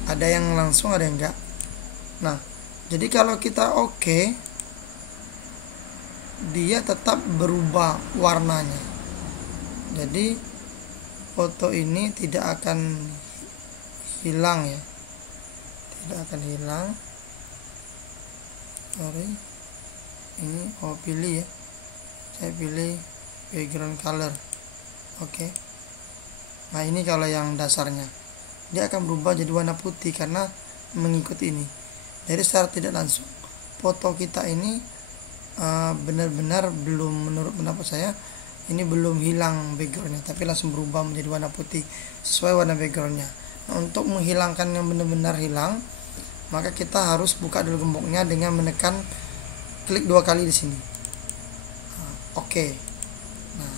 ada yang langsung, ada yang enggak. Nah jadi kalau kita oke, dia tetap berubah warnanya. Jadi foto ini tidak akan hilang ya, tidak akan hilang. Sorry, ini pilih ya, saya pilih background color. Oke. Nah ini kalau yang dasarnya, dia akan berubah jadi warna putih karena mengikuti ini. Jadi secara tidak langsung foto kita ini benar-benar belum, menurut pendapat saya, ini belum hilang backgroundnya, tapi langsung berubah menjadi warna putih sesuai warna backgroundnya. Nah, untuk menghilangkan yang benar-benar hilang, maka kita harus buka dulu gemboknya dengan menekan klik 2 kali di sini. Oke. Nah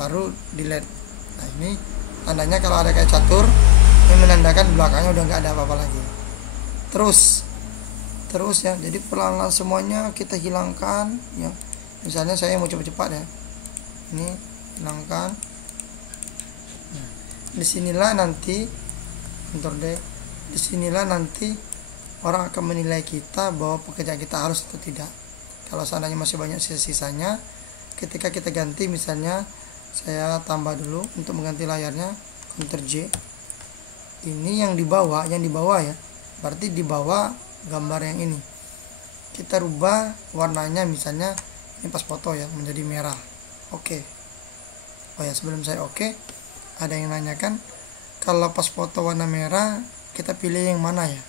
baru delete. Nah ini tandanya kalau ada kayak catur, ini menandakan belakangnya udah nggak ada apa-apa lagi. Terus ya, jadi pelan-pelan semuanya kita hilangkan ya. Misalnya saya mau cepat-cepat ya, ini hilangkan. Nah, disinilah nanti disinilah nanti orang akan menilai kita bahwa pekerjaan kita halus atau tidak. Kalau seandainya masih banyak sisa-sisanya, ketika kita ganti, misalnya saya tambah dulu untuk mengganti layarnya, Ctrl J. Ini yang di bawah ya, berarti di bawah gambar yang ini kita rubah warnanya, misalnya ini pas foto ya, menjadi merah. Oke. Oh ya, sebelum saya ada yang nanyakan, kalau pas foto warna merah kita pilih yang mana ya?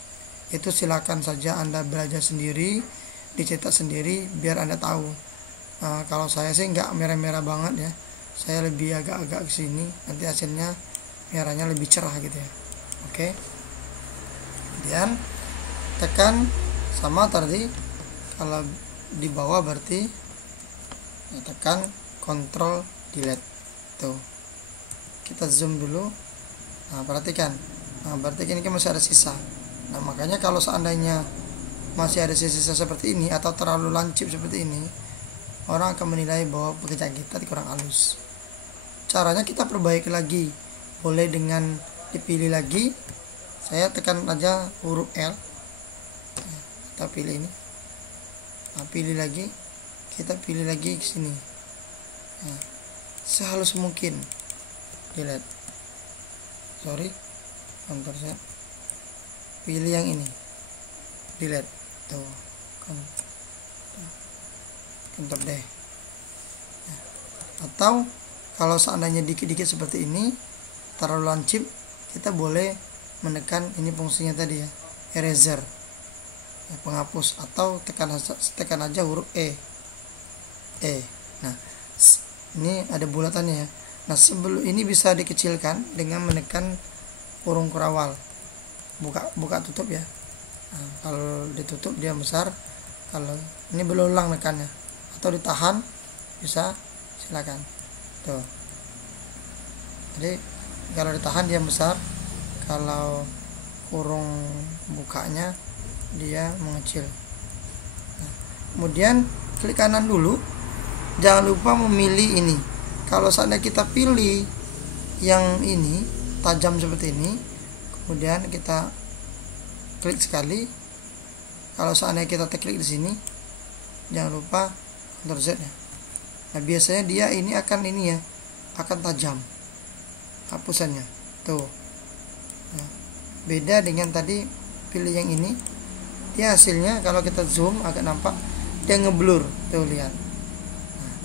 Itu silakan saja Anda belajar sendiri, dicetak sendiri biar Anda tahu. Kalau saya sih nggak merah-merah banget ya, saya lebih agak-agak ke sini, nanti hasilnya merahnya lebih cerah gitu ya. Oke. Kemudian tekan sama tadi, kalau di bawah berarti ya, tekan Ctrl delete tuh. Kita zoom dulu. Nah perhatikan, berarti ini kan masih ada sisa. Nah makanya kalau seandainya masih ada sisa-sisa seperti ini atau terlalu lancip seperti ini, orang akan menilai bahwa pekerjaan kita kurang halus. Caranya kita perbaiki lagi, boleh dengan dipilih lagi. Saya tekan aja huruf L, kita pilih ini. Nah, pilih lagi, kita pilih lagi ke sini. Nah, sehalus mungkin. Delete. Sorry, Ctrl Z. Pilih yang ini. Delete. Tuh. Ctrl D. Atau kalau seandainya dikit-dikit seperti ini terlalu lancip, kita boleh menekan ini fungsinya tadi ya, eraser ya, penghapus, atau tekan aja huruf E. Nah ini ada bulatannya ya. Nah sebelum ini bisa dikecilkan dengan menekan kurung kurawal, buka tutup ya. Nah, kalau ditutup dia besar, kalau ini berulang nekannya, atau ditahan bisa, silakan tuh. Jadi kalau ditahan dia besar, kalau kurung bukanya dia mengecil. Nah, kemudian klik kanan dulu, jangan lupa memilih ini. Kalau seandainya kita pilih yang ini tajam seperti ini, kemudian kita klik sekali. Kalau seandainya kita klik di sini, jangan lupa Ctrl Z ya. Nah biasanya dia ini akan tajam hapusannya tuh. Nah, beda dengan tadi pilih yang ini, dia hasilnya kalau kita zoom agak nampak dia ngeblur tuh, lihat. Nah,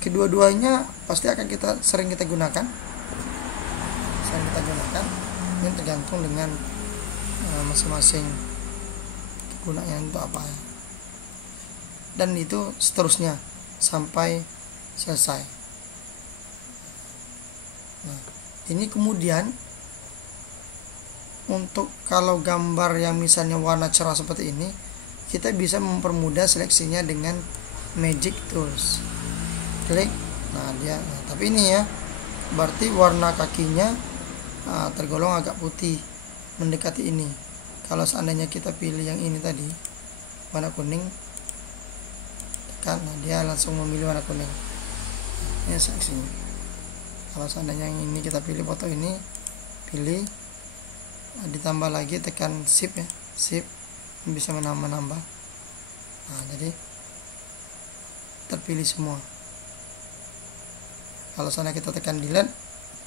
kedua-duanya pasti akan sering kita gunakan. Ini tergantung dengan masing-masing gunanya untuk apa ya. Dan itu seterusnya sampai selesai. Nah, ini kemudian untuk kalau gambar yang misalnya warna cerah seperti ini, kita bisa mempermudah seleksinya dengan Magic Tools. Klik. Nah, tapi ini ya, berarti warna kakinya tergolong agak putih, mendekati ini. Kalau seandainya kita pilih yang ini tadi, warna kuning, tekan, nah dia langsung memilih warna kuning. Ini seleksinya. Kalau seandainya yang ini kita pilih foto ini, pilih, ditambah lagi, tekan shift ya, shift bisa menambah. Nah jadi terpilih semua. Kalau sana kita tekan delete,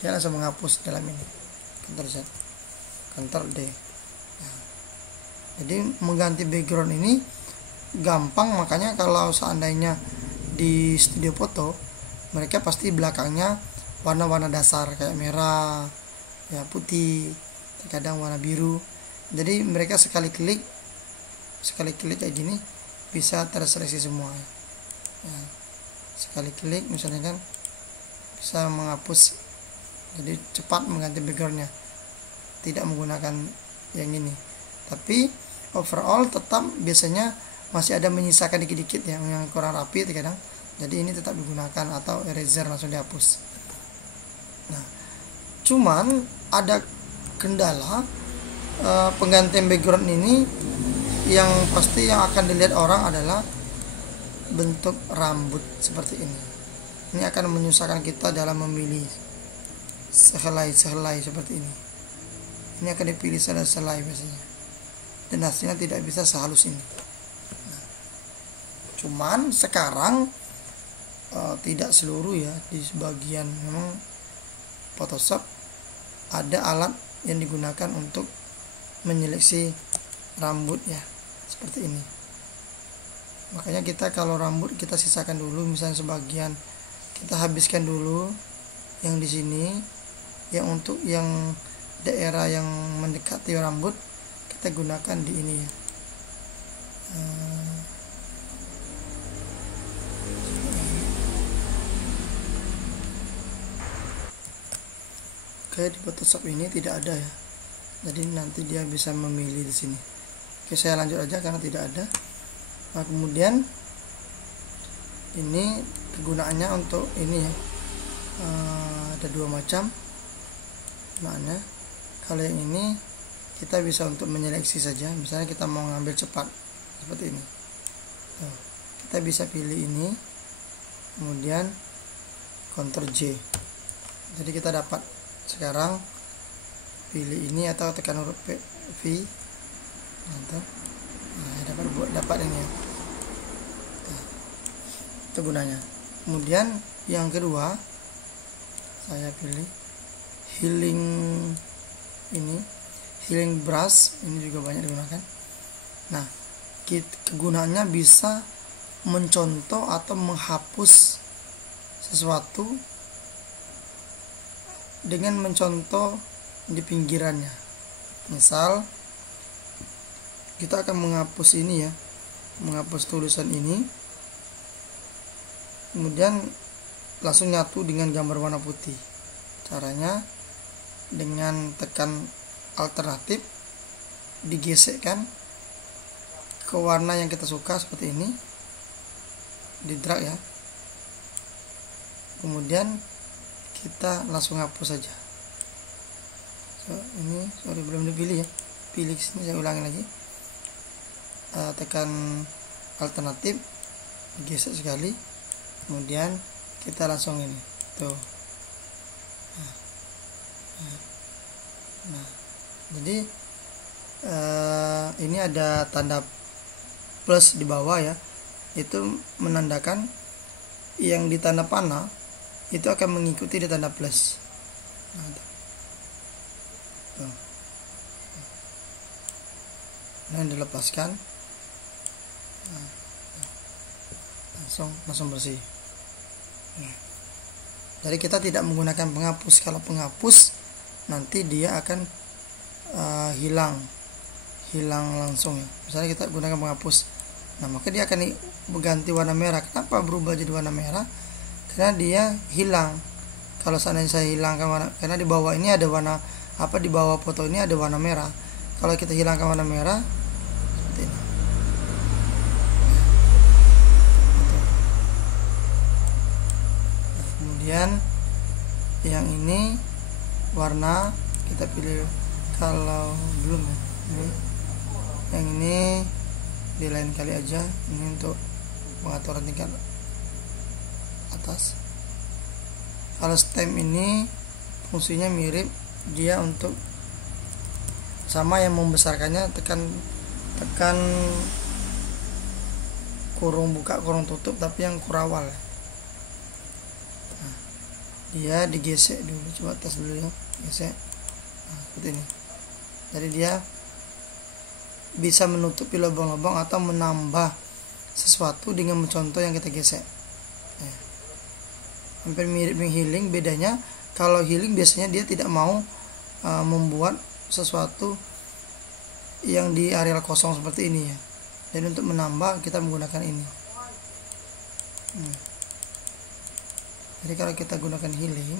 dia langsung menghapus dalam ini. Ctrl Z, Ctrl D. Nah, jadi mengganti background ini gampang, makanya kalau seandainya di studio foto mereka pasti belakangnya warna-warna dasar kayak merah ya, putih, terkadang warna biru. Jadi mereka sekali klik kayak gini bisa terseleksi semua ya. Sekali klik misalnya kan bisa menghapus, jadi cepat mengganti backgroundnya, tidak menggunakan yang ini. Tapi overall tetap biasanya masih ada menyisakan dikit-dikit yang kurang rapi terkadang, jadi ini tetap digunakan, atau eraser langsung dihapus. Nah cuman ada kendala penggantian background ini, yang pasti yang akan dilihat orang adalah bentuk rambut seperti ini. Ini akan menyusahkan kita dalam memilih sehelai seperti ini. Ini akan dipilih selai biasanya, dan hasilnya tidak bisa sehalus ini. Nah, cuman sekarang tidak seluruh ya, di sebagian memang Photoshop ada alat yang digunakan untuk menyeleksi rambut ya, seperti ini. Makanya kita kalau rambut kita sisakan dulu, misalnya sebagian kita habiskan dulu yang di sini, yang untuk yang daerah yang mendekati rambut kita gunakan di ini ya. Oke, di Photoshop ini tidak ada ya, jadi nanti dia bisa memilih di sini. Oke, saya lanjut aja karena tidak ada. Nah kemudian ini kegunaannya untuk ini ya, ada dua macam gunaannya. Kalau yang ini kita bisa untuk menyeleksi saja, misalnya kita mau ngambil cepat seperti ini. Tuh, kita bisa pilih ini, kemudian Ctrl J, jadi kita dapat sekarang pilih ini atau tekan huruf V. Nah, dapat ini ya. Nah, itu gunanya. Kemudian yang kedua saya pilih healing brush, ini juga banyak digunakan. Nah kegunaannya bisa mencontoh atau menghapus sesuatu dengan mencontoh di pinggirannya. Misal kita akan menghapus ini ya, menghapus tulisan ini, kemudian langsung nyatu dengan gambar warna putih. Caranya dengan tekan alternatif, digesekkan ke warna yang kita suka seperti ini, di drag ya, kemudian kita langsung hapus saja. Ini belum dipilih ya, pilih sini, saya ulangi lagi, tekan alternatif, gesek sekali, kemudian kita langsung ini tuh. Nah, jadi ini ada tanda plus di bawah ya, itu menandakan yang di tanda panah itu akan mengikuti di tanda plus. Nah, tuh. Nah, dilepaskan, nah, langsung bersih. Nah, jadi kita tidak menggunakan penghapus. Kalau penghapus nanti dia akan hilang langsung ya. Misalnya kita gunakan penghapus, nah maka dia akan berganti warna merah. Kenapa berubah jadi warna merah? Karena dia hilang. Kalau seandainya saya hilangkan warna, karena di bawah ini ada warna apa, di bawah foto ini ada warna merah. Kalau kita hilangkan warna merah seperti ini. Nah, kemudian yang ini warna kita pilih, kalau belum ya, ini. Yang ini di lain kali aja, ini untuk pengaturan tingkat atas. Kalau stem ini fungsinya mirip, dia untuk sama yang membesarkannya, tekan kurung buka kurung tutup, tapi yang kurawal. Nah, dia digesek dulu, coba tes dulu ya, gesek. Nah, seperti ini. Jadi dia bisa menutupi lubang-lubang atau menambah sesuatu dengan mencontoh yang kita gesek. Hampir mirip dengan healing. Bedanya kalau healing biasanya dia tidak mau membuat sesuatu yang di area kosong seperti ini ya. Jadi untuk menambah kita menggunakan ini. Jadi kalau kita gunakan healing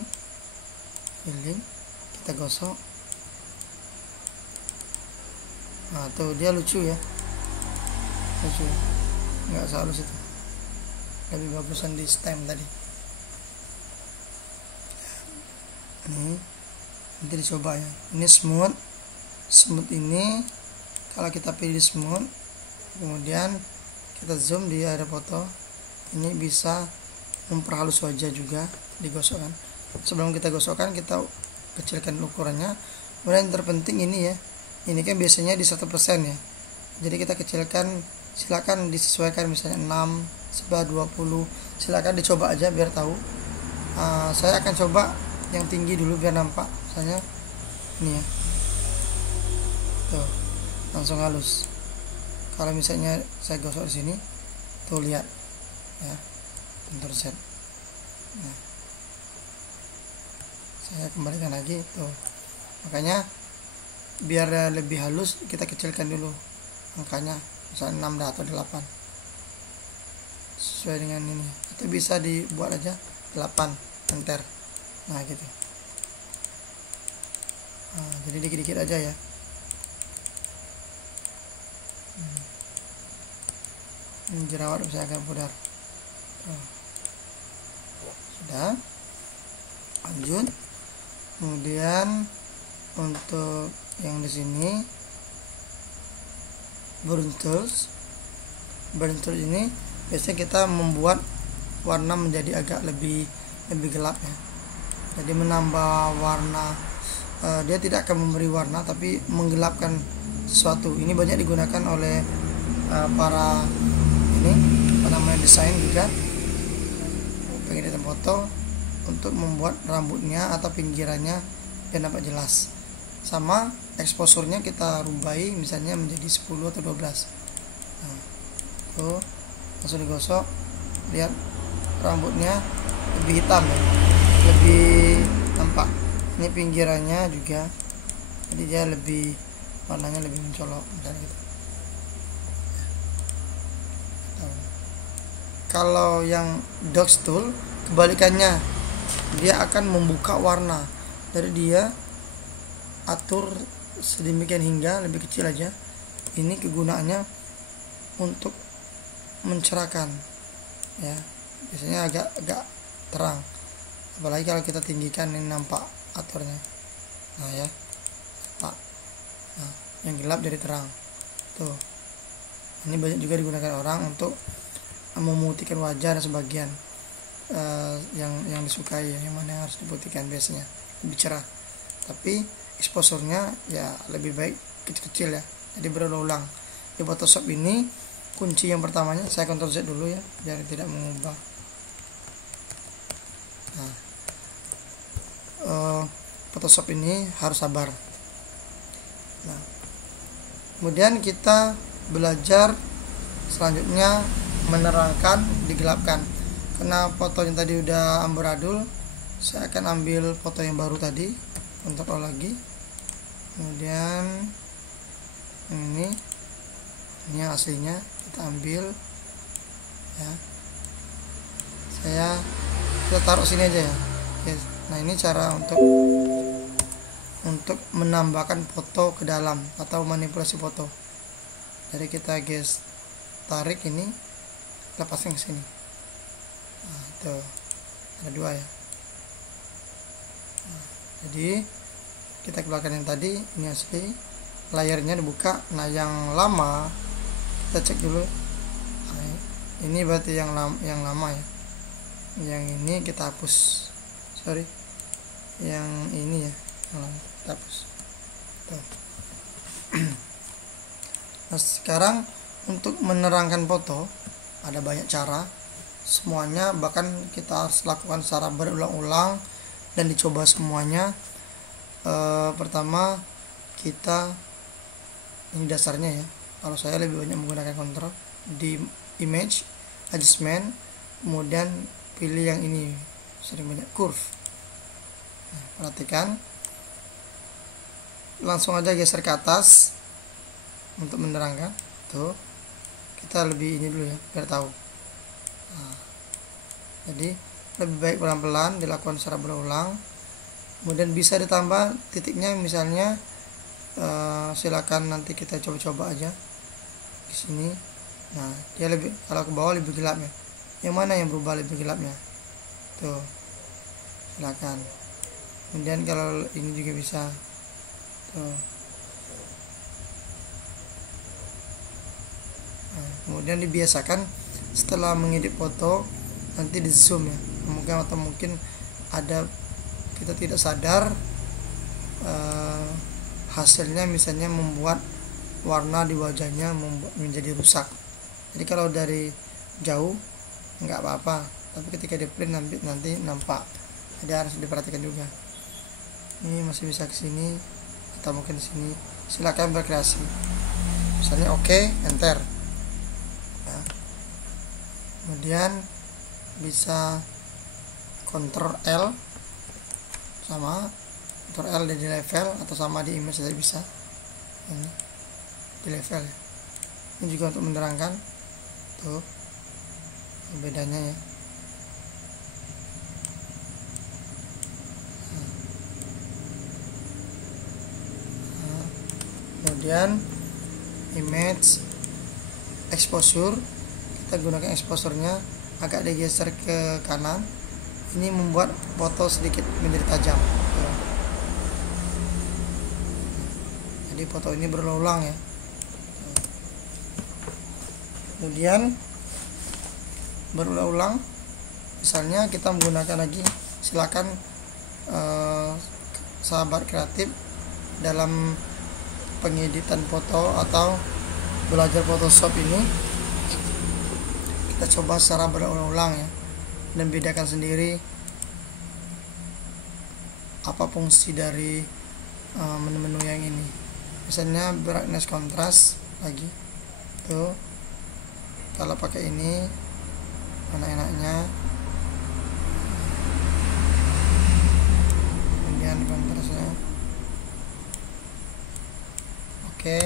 kita gosok. Nah tuh dia lucu ya, lucu, nggak sehalus itu, lebih bagusan di stem tadi. Ini nanti dicoba ya. Ini smooth ini kalau kita pilih smooth, kemudian kita zoom di area foto, ini bisa memperhalus wajah juga, digosokkan. Sebelum kita gosokkan kita kecilkan ukurannya. Kemudian yang terpenting ini ya, ini kan biasanya di 1% ya, jadi kita kecilkan, silakan disesuaikan, misalnya 6, 20, silakan dicoba aja biar tahu. Saya akan coba yang tinggi dulu biar nampak, misalnya ini ya, tuh langsung halus. Kalau misalnya saya gosok di sini, tuh lihat ya, bentar set. Nah, saya kembalikan lagi tuh, makanya biar lebih halus kita kecilkan dulu angkanya, misalnya 6 atau 8 sesuai dengan ini, atau bisa dibuat aja 8 enter. Nah gitu. Nah, jadi dikit-dikit aja ya. Ini jerawat saya akan pudar. Sudah, lanjut. Kemudian untuk yang di sini burn tools ini biasanya kita membuat warna menjadi agak lebih gelap ya, jadi menambah warna. Dia tidak akan memberi warna tapi menggelapkan sesuatu. Ini banyak digunakan oleh para desain juga, pengeditan foto, untuk membuat rambutnya atau pinggirannya biar nampak jelas. Sama exposure-nya kita rubahi misalnya menjadi 10 atau 12. Nah, tuh langsung digosok, lihat rambutnya lebih hitam ya, lebih nampak. Ini pinggirannya juga, jadi dia lebih warnanya lebih mencolok misalnya gitu. Kalau yang Dots Tool kebalikannya, dia akan membuka warna, dari dia atur sedemikian hingga lebih kecil aja. Ini kegunaannya untuk mencerahkan ya, biasanya agak terang, apalagi kalau kita tinggikan ini nampak aturnya. Nah ya Pak, nah, yang gelap jadi terang tuh. Ini banyak juga digunakan orang untuk memutihkan wajah dan sebagian yang disukai ya, yang mana yang harus diputihkan biasanya lebih cerah, tapi exposure-nya ya lebih baik kecil-kecil ya, jadi berulang-ulang. Di Photoshop ini kunci yang pertamanya, saya Ctrl Z dulu ya biar tidak mengubah. Nah, Photoshop ini harus sabar. Nah, kemudian kita belajar selanjutnya menerangkan, digelapkan. Karena foto yang tadi udah amburadul, saya akan ambil foto yang baru tadi, kontrol lagi, kemudian ini yang aslinya kita ambil ya, kita taruh sini aja ya. Nah ini cara untuk menambahkan foto ke dalam atau manipulasi foto. Jadi kita tarik ini, lepaskan ke sini. Nah, tuh ada dua ya. Nah, jadi kita keluarkan yang tadi, ini asli, layarnya dibuka. Nah yang lama kita cek dulu. Nah, ini berarti yang lama ya. Yang ini kita hapus, sorry, yang ini ya yang lama kita hapus tuh. Nah sekarang untuk menerangkan foto ada banyak cara, semuanya bahkan kita harus lakukan secara berulang-ulang dan dicoba semuanya. Pertama kita, ini dasarnya ya, kalau saya lebih banyak menggunakan kontrol di image adjustment, kemudian pilih yang ini, sering banyak curve. Nah, perhatikan, langsung aja geser ke atas untuk menerangkan tuh. Kita lebih ini dulu ya biar tahu. Nah, jadi lebih baik pelan-pelan dilakukan secara berulang, kemudian bisa ditambah titiknya misalnya. Silakan nanti kita coba-coba aja di sini. Nah dia lebih, kalau ke bawah lebih gelap ya, yang mana yang berubah lebih gelapnya tuh, silakan. Kemudian kalau ini juga bisa tuh. Nah, kemudian dibiasakan setelah mengedit foto nanti di zoom ya, mungkin ada kita tidak sadar hasilnya misalnya membuat warna di wajahnya menjadi rusak. Jadi kalau dari jauh nggak apa-apa, tapi ketika di print nanti nampak. Jadi harus diperhatikan juga. Ini masih bisa ke sini atau mungkin sini, silakan berkreasi. Misalnya oke, enter. Nah, kemudian bisa Ctrl L, sama Ctrl L di level atau sama di image saja bisa. Ini di level ya. Ini juga untuk menerangkan tuh bedanya ya. Nah, kemudian image exposure, kita gunakan exposure-nya agak digeser ke kanan. Ini membuat foto sedikit menjadi tajam. Jadi foto ini berulang ya. Kemudian berulang-ulang, misalnya kita menggunakan lagi, silakan sahabat kreatif dalam pengeditan foto atau belajar Photoshop ini, kita coba secara berulang-ulang ya, dan bedakan sendiri apa fungsi dari menu-menu yang ini. Misalnya brightness contrast lagi tuh, kalau pakai ini mana enaknya. Kemudian kontrasnya oke.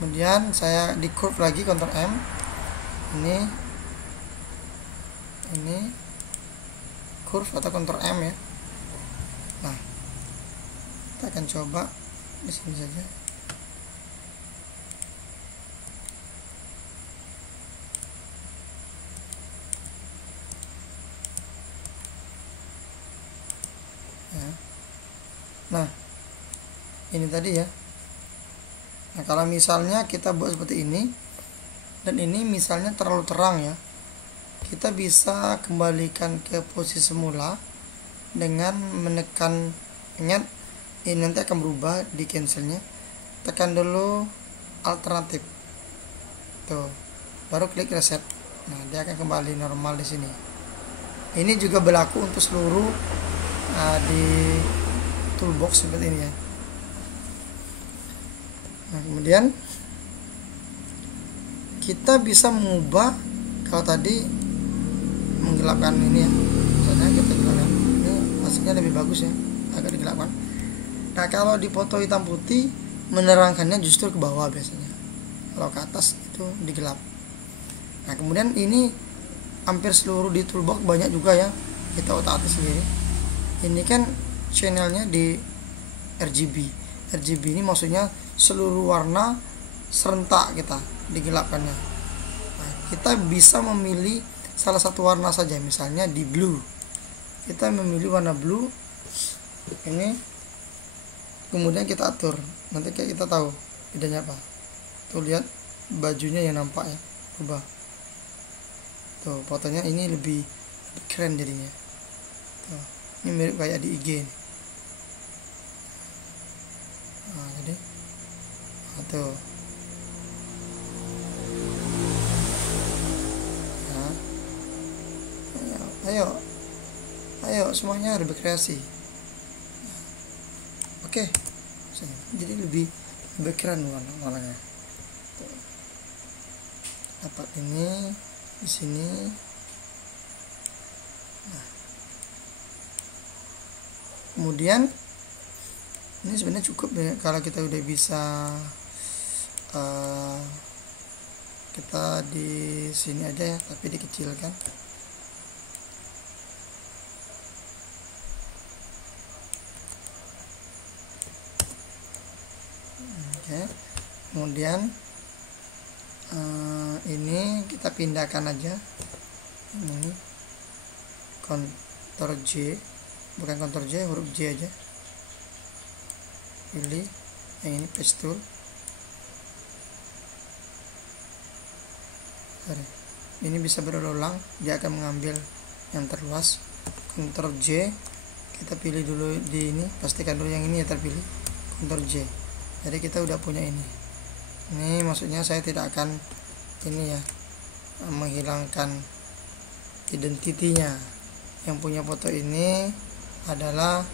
Kemudian saya di curve lagi, Ctrl M, ini curve atau Ctrl M ya. Nah, kita akan coba di sini saja. Ya. Nah, ini tadi ya. Nah, kalau misalnya kita buat seperti ini dan ini misalnya terlalu terang ya, kita bisa kembalikan ke posisi semula dengan menekan ingat ini nanti akan berubah di cancelnya. Tekan dulu alternatif tuh, baru klik reset. Nah, dia akan kembali normal di sini. Ini juga berlaku untuk seluruh di toolbox seperti ini ya. Nah, kemudian kita bisa mengubah, kalau tadi menggelapkan ini ya, misalnya kita gelapkan ini, hasilnya lebih bagus ya, agak digelapkan. Nah, kalau di foto hitam putih menerangkannya justru ke bawah biasanya, kalau ke atas itu digelap. Nah, kemudian ini hampir seluruh di toolbox banyak juga ya, kita otak-atik sendiri. Ini kan channelnya di RGB ini maksudnya seluruh warna serentak kita digelapkannya. Nah, kita bisa memilih salah satu warna saja, misalnya di blue. Kita memilih warna blue ini, kemudian kita atur. Nanti kayak kita tahu bedanya apa. Tuh lihat bajunya yang nampak ya, berubah. Tuh fotonya ini lebih keren jadinya. Tuh, ini mirip kayak di IG ini. Nah, jadi tuh ya, ayo semuanya harus berkreasi. Oke, jadi lebih keren warnanya. Dapat ini di sini. Nah, kemudian ini sebenarnya cukup ya kalau kita udah bisa kita di sini aja ya, tapi dikecilkan. Oke, kemudian ini kita pindahkan aja ini, Ctrl J, bukan Ctrl J, huruf J aja. Pilih yang ini, paste tool. Ini bisa berulang, dia akan mengambil yang terluas. Ctrl J, kita pilih dulu di ini, pastikan dulu yang ini ya terpilih. Ctrl J, jadi kita udah punya ini. Ini maksudnya saya tidak akan ini ya, menghilangkan identitinya. Yang punya foto ini adalah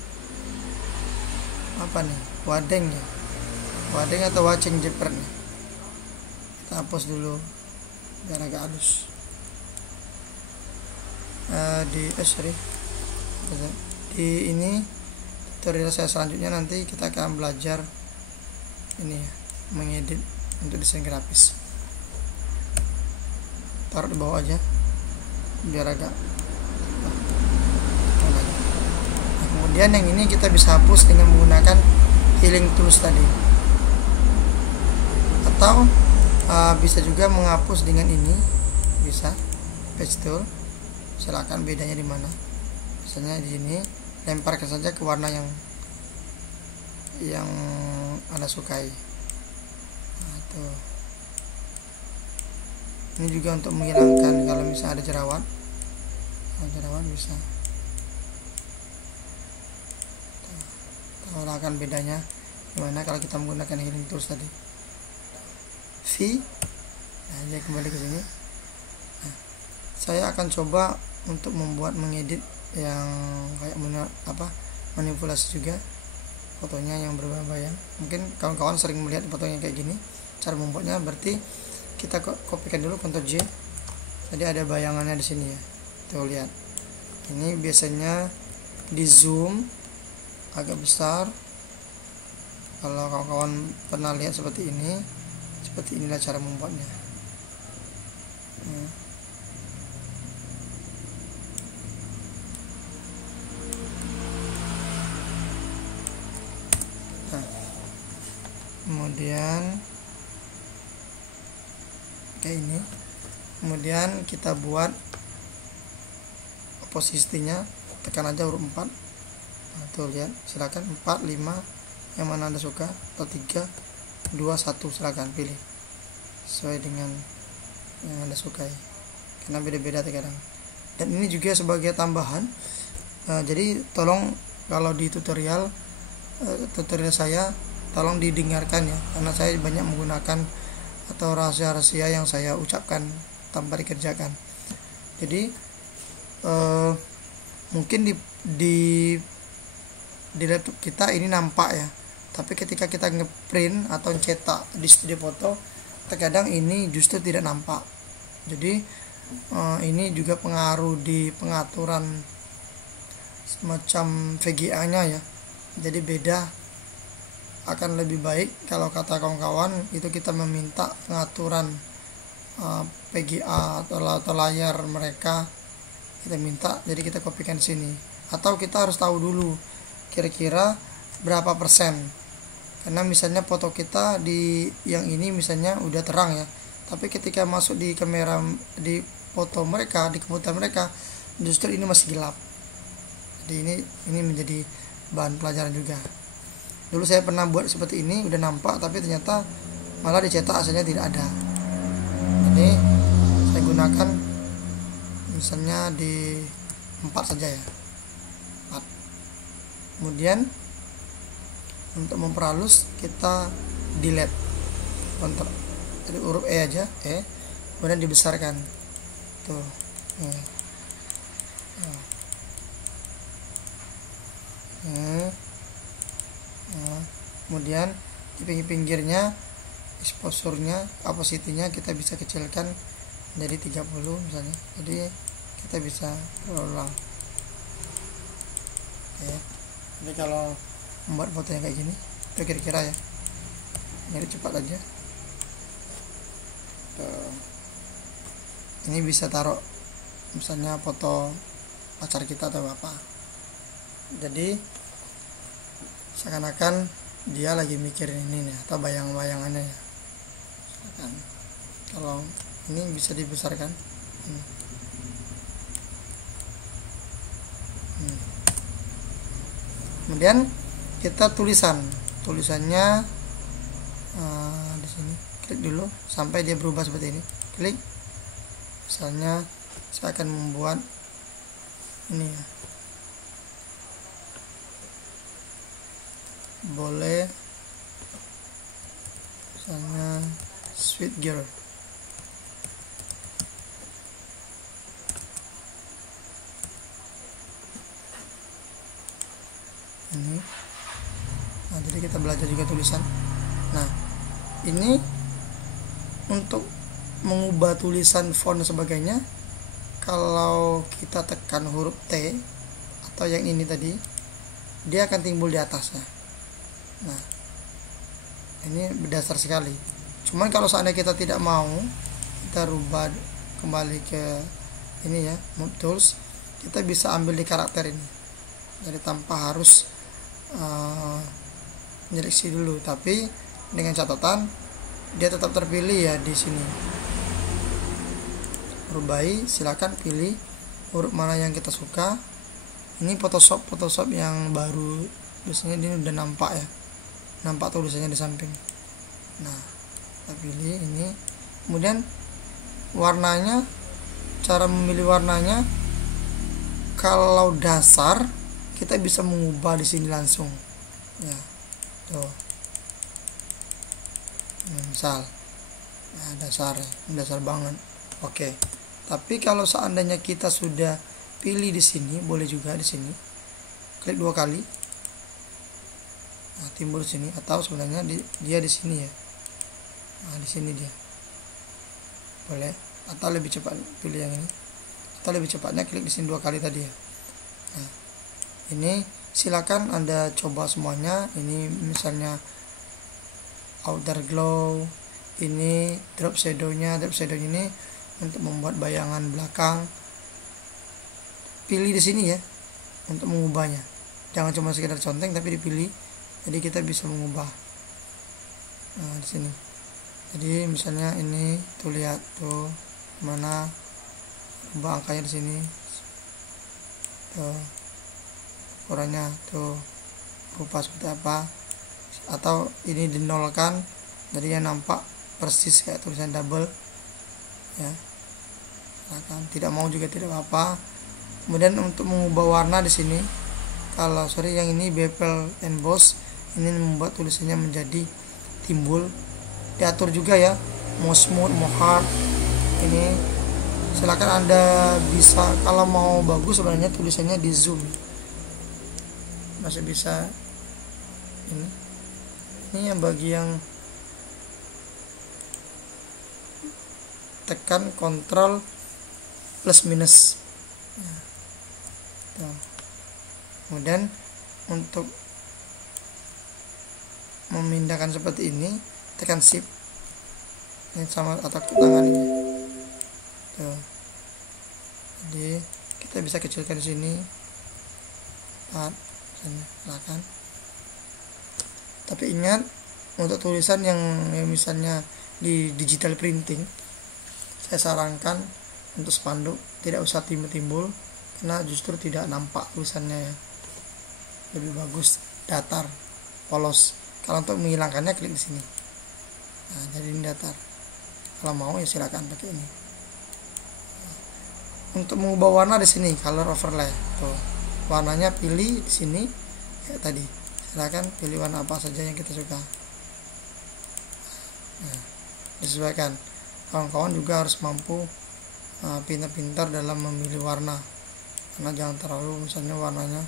apa nih, Wadeng ya, Wadeng atau Waceng Jepret nih. Kita hapus dulu biar agak halus. Di ini tutorial saya selanjutnya nanti kita akan belajar ini ya, mengedit untuk desain grafis. Taruh di bawah aja biar agak. Kemudian yang ini kita bisa hapus dengan menggunakan healing tools tadi, atau bisa juga menghapus dengan ini, bisa patch tool. Silakan bedanya di mana. Misalnya di sini lemparkan saja ke warna yang Anda sukai. Nah, tuh. Ini juga untuk menghilangkan kalau misalnya ada jerawat. Jerawat bisa. Tahu bedanya gimana kalau kita menggunakan healing tools tadi. V. Nah, dia kembali ke sini. Nah, saya akan coba untuk mengedit yang kayak manipulasi juga fotonya yang berbayang. Mungkin kawan-kawan sering melihat fotonya kayak gini. Cara membuatnya berarti kita kopikan dulu, Ctrl J. Jadi ada bayangannya di sini ya, tuh lihat. Ini biasanya di zoom agak besar. Kalau kawan-kawan pernah lihat seperti ini, seperti inilah cara membuatnya. Nah, kemudian kayak ini. Kemudian kita buat posisinya, tekan aja huruf 4. Nah, tuh lihat, silakan 4, 5 yang mana Anda suka, atau 3, 2, 1, silakan pilih sesuai dengan yang Anda sukai, karena beda-beda terkadang. Dan ini juga sebagai tambahan, jadi tolong kalau di tutorial saya tolong didengarkan ya, karena saya banyak menggunakan atau rahasia-rahasia yang saya ucapkan tanpa dikerjakan. Jadi mungkin di laptop kita ini nampak ya, tapi ketika kita ngeprint atau cetak di studio foto, terkadang ini justru tidak nampak. Jadi ini juga pengaruh di pengaturan semacam VGA nya ya. Jadi beda, akan lebih baik kalau kata kawan-kawan itu kita meminta pengaturan VGA atau layar mereka, kita minta, jadi kita kopikan sini. Atau kita harus tahu dulu kira-kira berapa persen, karena misalnya foto kita di yang ini misalnya udah terang ya, tapi ketika masuk di kamera, di foto mereka, di komputer mereka, justru ini masih gelap. Jadi ini menjadi bahan pelajaran juga. Dulu saya pernah buat seperti ini, udah nampak, tapi ternyata malah dicetak hasilnya tidak ada. Ini saya gunakan misalnya di 4 saja ya, 4. Kemudian untuk memperhalus kita delete, Ctrl, jadi huruf E aja, kemudian dibesarkan tuh. Kemudian di pinggir-pinggirnya exposure-nya, opacity-nya kita bisa kecilkan jadi 30 misalnya, jadi kita bisa berulang. Jadi kalau membuat foto yang kayak gini itu kira-kira ya, jadi cepat aja. Ini bisa taruh misalnya foto pacar kita atau apa, jadi seakan-akan dia lagi mikirin ini nih, atau bayang-bayangannya ya. Kalau ini bisa dibesarkan. Kemudian kita tulisannya di sini, klik dulu sampai dia berubah seperti ini, klik. Misalnya saya akan membuat ini ya, boleh misalnya sweet girl. Ini, nah jadi kita belajar juga tulisan. Nah ini untuk mengubah tulisan, font dan sebagainya, kalau kita tekan huruf T atau yang ini tadi, dia akan timbul di atasnya. Nah ini berdasar sekali. Cuman kalau seandainya kita tidak mau, kita rubah kembali ke ini ya, Move Tools, kita bisa ambil di karakter ini, jadi tanpa harus menyeleksi dulu, tapi dengan catatan dia tetap terpilih ya di sini. Huruf bayi, silakan pilih huruf mana yang kita suka. Ini Photoshop yang baru, biasanya ini udah nampak ya, nampak tulisannya di samping. Nah kita pilih ini. Kemudian warnanya, cara memilih warnanya, kalau dasar kita bisa mengubah di sini langsung ya, tuh misal nah, dasar banget. Oke. Tapi kalau seandainya kita sudah pilih di sini, boleh juga di sini klik 2 kali, nah, timbul sini, atau sebenarnya dia di sini ya. Nah di sini dia, boleh, atau lebih cepat pilih yang ini, atau lebih cepatnya klik di sini 2 kali tadi ya. Nah, ini silakan Anda coba semuanya. Ini misalnya outer glow, ini drop shadownya ini untuk membuat bayangan belakang. Pilih di sini ya untuk mengubahnya, jangan cuma sekedar conteng tapi dipilih, jadi kita bisa mengubah. Nah di sini, jadi misalnya ini tuh, lihat tuh mana ubah angkanya di sini tuh, ukurannya tuh rupa seperti apa, atau ini dinolkan jadi yang nampak persis kayak tulisan double ya. Nah, tidak mau juga tidak apa-apa. Kemudian untuk mengubah warna di sini, kalau yang ini bevel emboss, ini membuat tulisannya menjadi timbul. Diatur juga ya, mau smooth mau hard. Ini silakan Anda bisa, kalau mau bagus sebenarnya tulisannya di zoom, masih bisa. Ini yang bagi yang tekan kontrol plus minus. Kemudian untuk memindahkan seperti ini, tekan shift ini sama atau tangan ini tuh. Jadi kita bisa kecilkan di sini 4 silakan. Tapi ingat, untuk tulisan yang misalnya di digital printing, saya sarankan untuk spanduk tidak usah timbul-timbul, karena justru tidak nampak tulisannya ya. Lebih bagus datar, polos. Kalau untuk menghilangkannya klik di sini. Nah, jadi ini datar. Kalau mau ya silakan pakai ini. Untuk mengubah warna di sini, color overlay. Tuh. Warnanya pilih di sini kayak tadi. Silakan pilih warna apa saja yang kita suka. Nah, disesuaikan. Kawan-kawan juga harus mampu pintar-pintar dalam memilih warna, karena jangan terlalu misalnya warnanya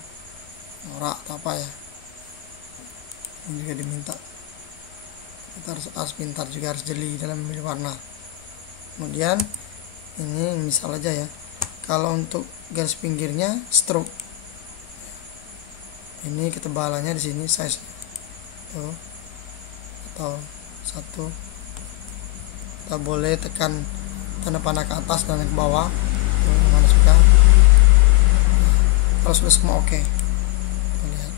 norak atau apa ya. Ini juga diminta kita harus pintar juga, harus jeli dalam memilih warna. Kemudian ini misal aja ya, kalau untuk garis pinggirnya stroke, ini ketebalannya di sini size tuh, atau 1. Kita boleh tekan tanda panah ke atas dan ke bawah tuh, mana suka. Kalau sudah semua oke. Lihat,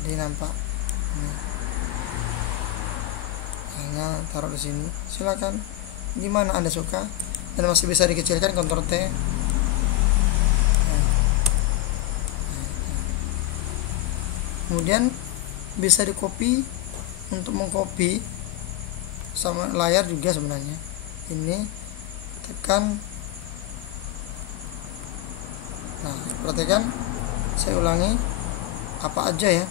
jadi nampak ini. Hanya taruh di sini, silakan gimana Anda suka, dan masih bisa dikecilkan Ctrl T. Kemudian bisa di copy. Untuk mengcopy sama layar juga sebenarnya, ini tekan. Nah, perhatikan, saya ulangi apa aja ya.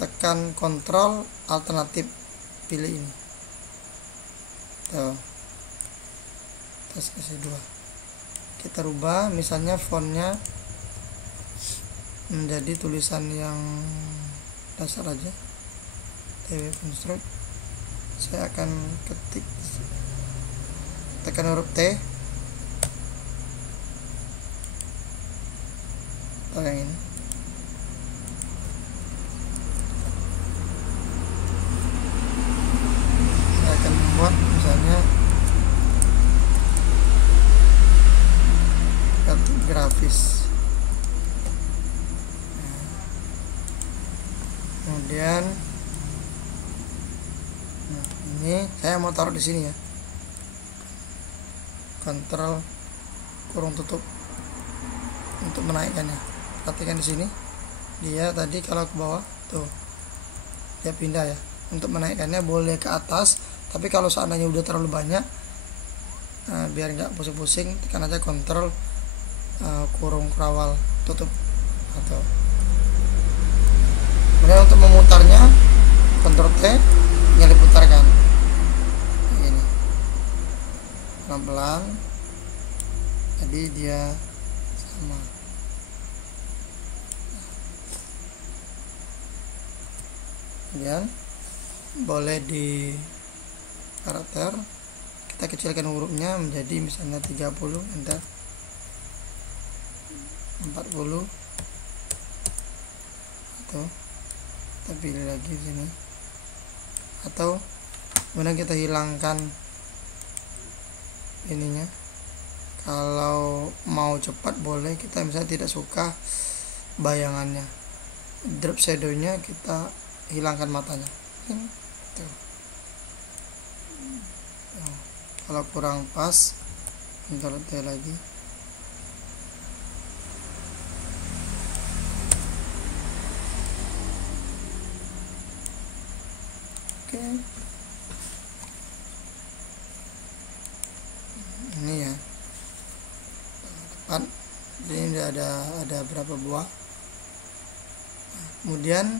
Tekan kontrol alternatif, pilih ini tuh, terus kasih 2. Kita rubah misalnya fontnya menjadi tulisan yang dasar aja, TW Construct. Saya akan ketik, tekan huruf T atau yang ini. Saya akan membuat misalnya kartu grafis. Kemudian nah, ini saya mau taruh di sini ya, kontrol kurung tutup untuk menaikkannya. Perhatikan di sini, dia tadi kalau ke bawah tuh dia pindah ya. Untuk menaikkannya boleh ke atas, tapi kalau seandainya udah terlalu banyak, biar nggak pusing-pusing, tekan aja kontrol kurung kerawal tutup atau. Kemudian untuk memutarnya Ctrl T, tinggal diputarkan ini pelan-pelan, jadi dia sama. Kemudian boleh di karakter kita kecilkan hurufnya menjadi misalnya 30, enter 40, atau kita pilih lagi sini, atau kemudian kita hilangkan ininya. Kalau mau cepat boleh kita misalnya tidak suka bayangannya, drop shadownya kita hilangkan matanya. Tuh. Kalau kurang pas, Ctrl T lagi. Oke. Ini ya. Depan. Ini ada berapa buah. Kemudian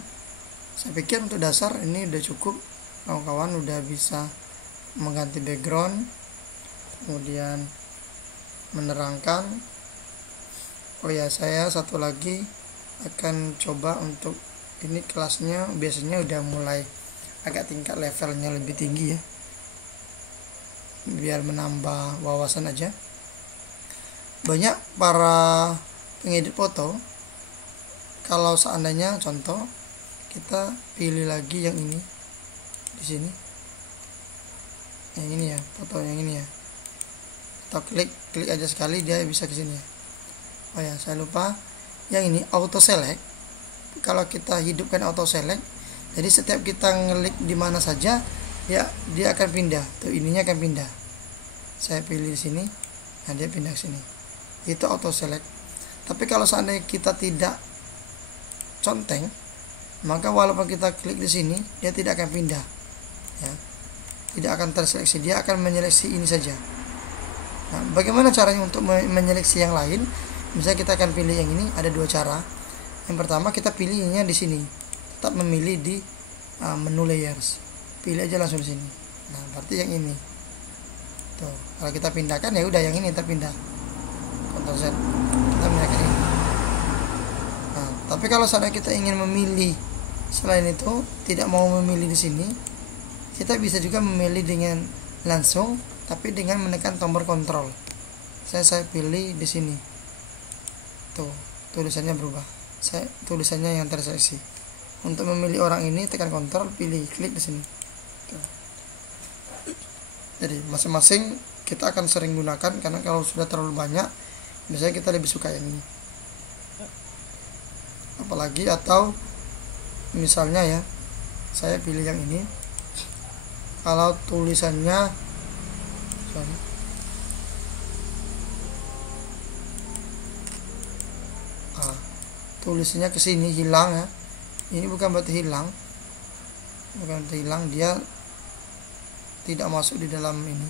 saya pikir untuk dasar ini udah cukup, kawan-kawan udah bisa mengganti background, kemudian menerangkan. Oh ya, saya satu lagi akan coba untuk ini kelasnya biasanya udah mulai agak tingkat levelnya lebih tinggi ya, biar menambah wawasan aja. Banyak para pengedit foto, kalau seandainya contoh kita pilih lagi yang ini di sini, yang ini ya, foto yang ini ya, atau klik aja sekali dia bisa ke sini ya. Oh ya, saya lupa yang ini auto select. Kalau kita hidupkan auto select, jadi setiap kita ngelik di mana saja ya dia akan pindah tuh, ininya akan pindah. Saya pilih di sini, nah dia pindah ke sini, itu auto select. Tapi kalau seandainya kita tidak conteng, maka walaupun kita klik di sini dia tidak akan pindah ya, tidak akan terseleksi, dia akan menyeleksi ini saja. Nah, bagaimana caranya untuk menyeleksi yang lain? Misalnya kita akan pilih yang ini, ada dua cara. Yang pertama kita pilihnya di sini, tetap memilih di menu layers, pilih aja langsung di sini. Nah, berarti yang ini tuh, kalau kita pindahkan ya udah yang ini terpindah, Ctrl Z, kita pindahkan ini. Nah, tapi kalau seandainya kita ingin memilih selain itu, tidak mau memilih di sini, kita bisa juga memilih dengan langsung, tapi dengan menekan tombol kontrol. Saya pilih di sini, tuh tulisannya berubah, saya tulisannya yang terseleksi. Untuk memilih orang ini tekan kontrol, pilih klik di sini. Tuh. Jadi masing-masing kita akan sering gunakan, karena kalau sudah terlalu banyak biasanya kita lebih suka yang ini. Apalagi atau misalnya ya, saya pilih yang ini. Kalau tulisannya tulisannya ke sini hilang ya, ini bukan berarti hilang, dia tidak masuk di dalam ini.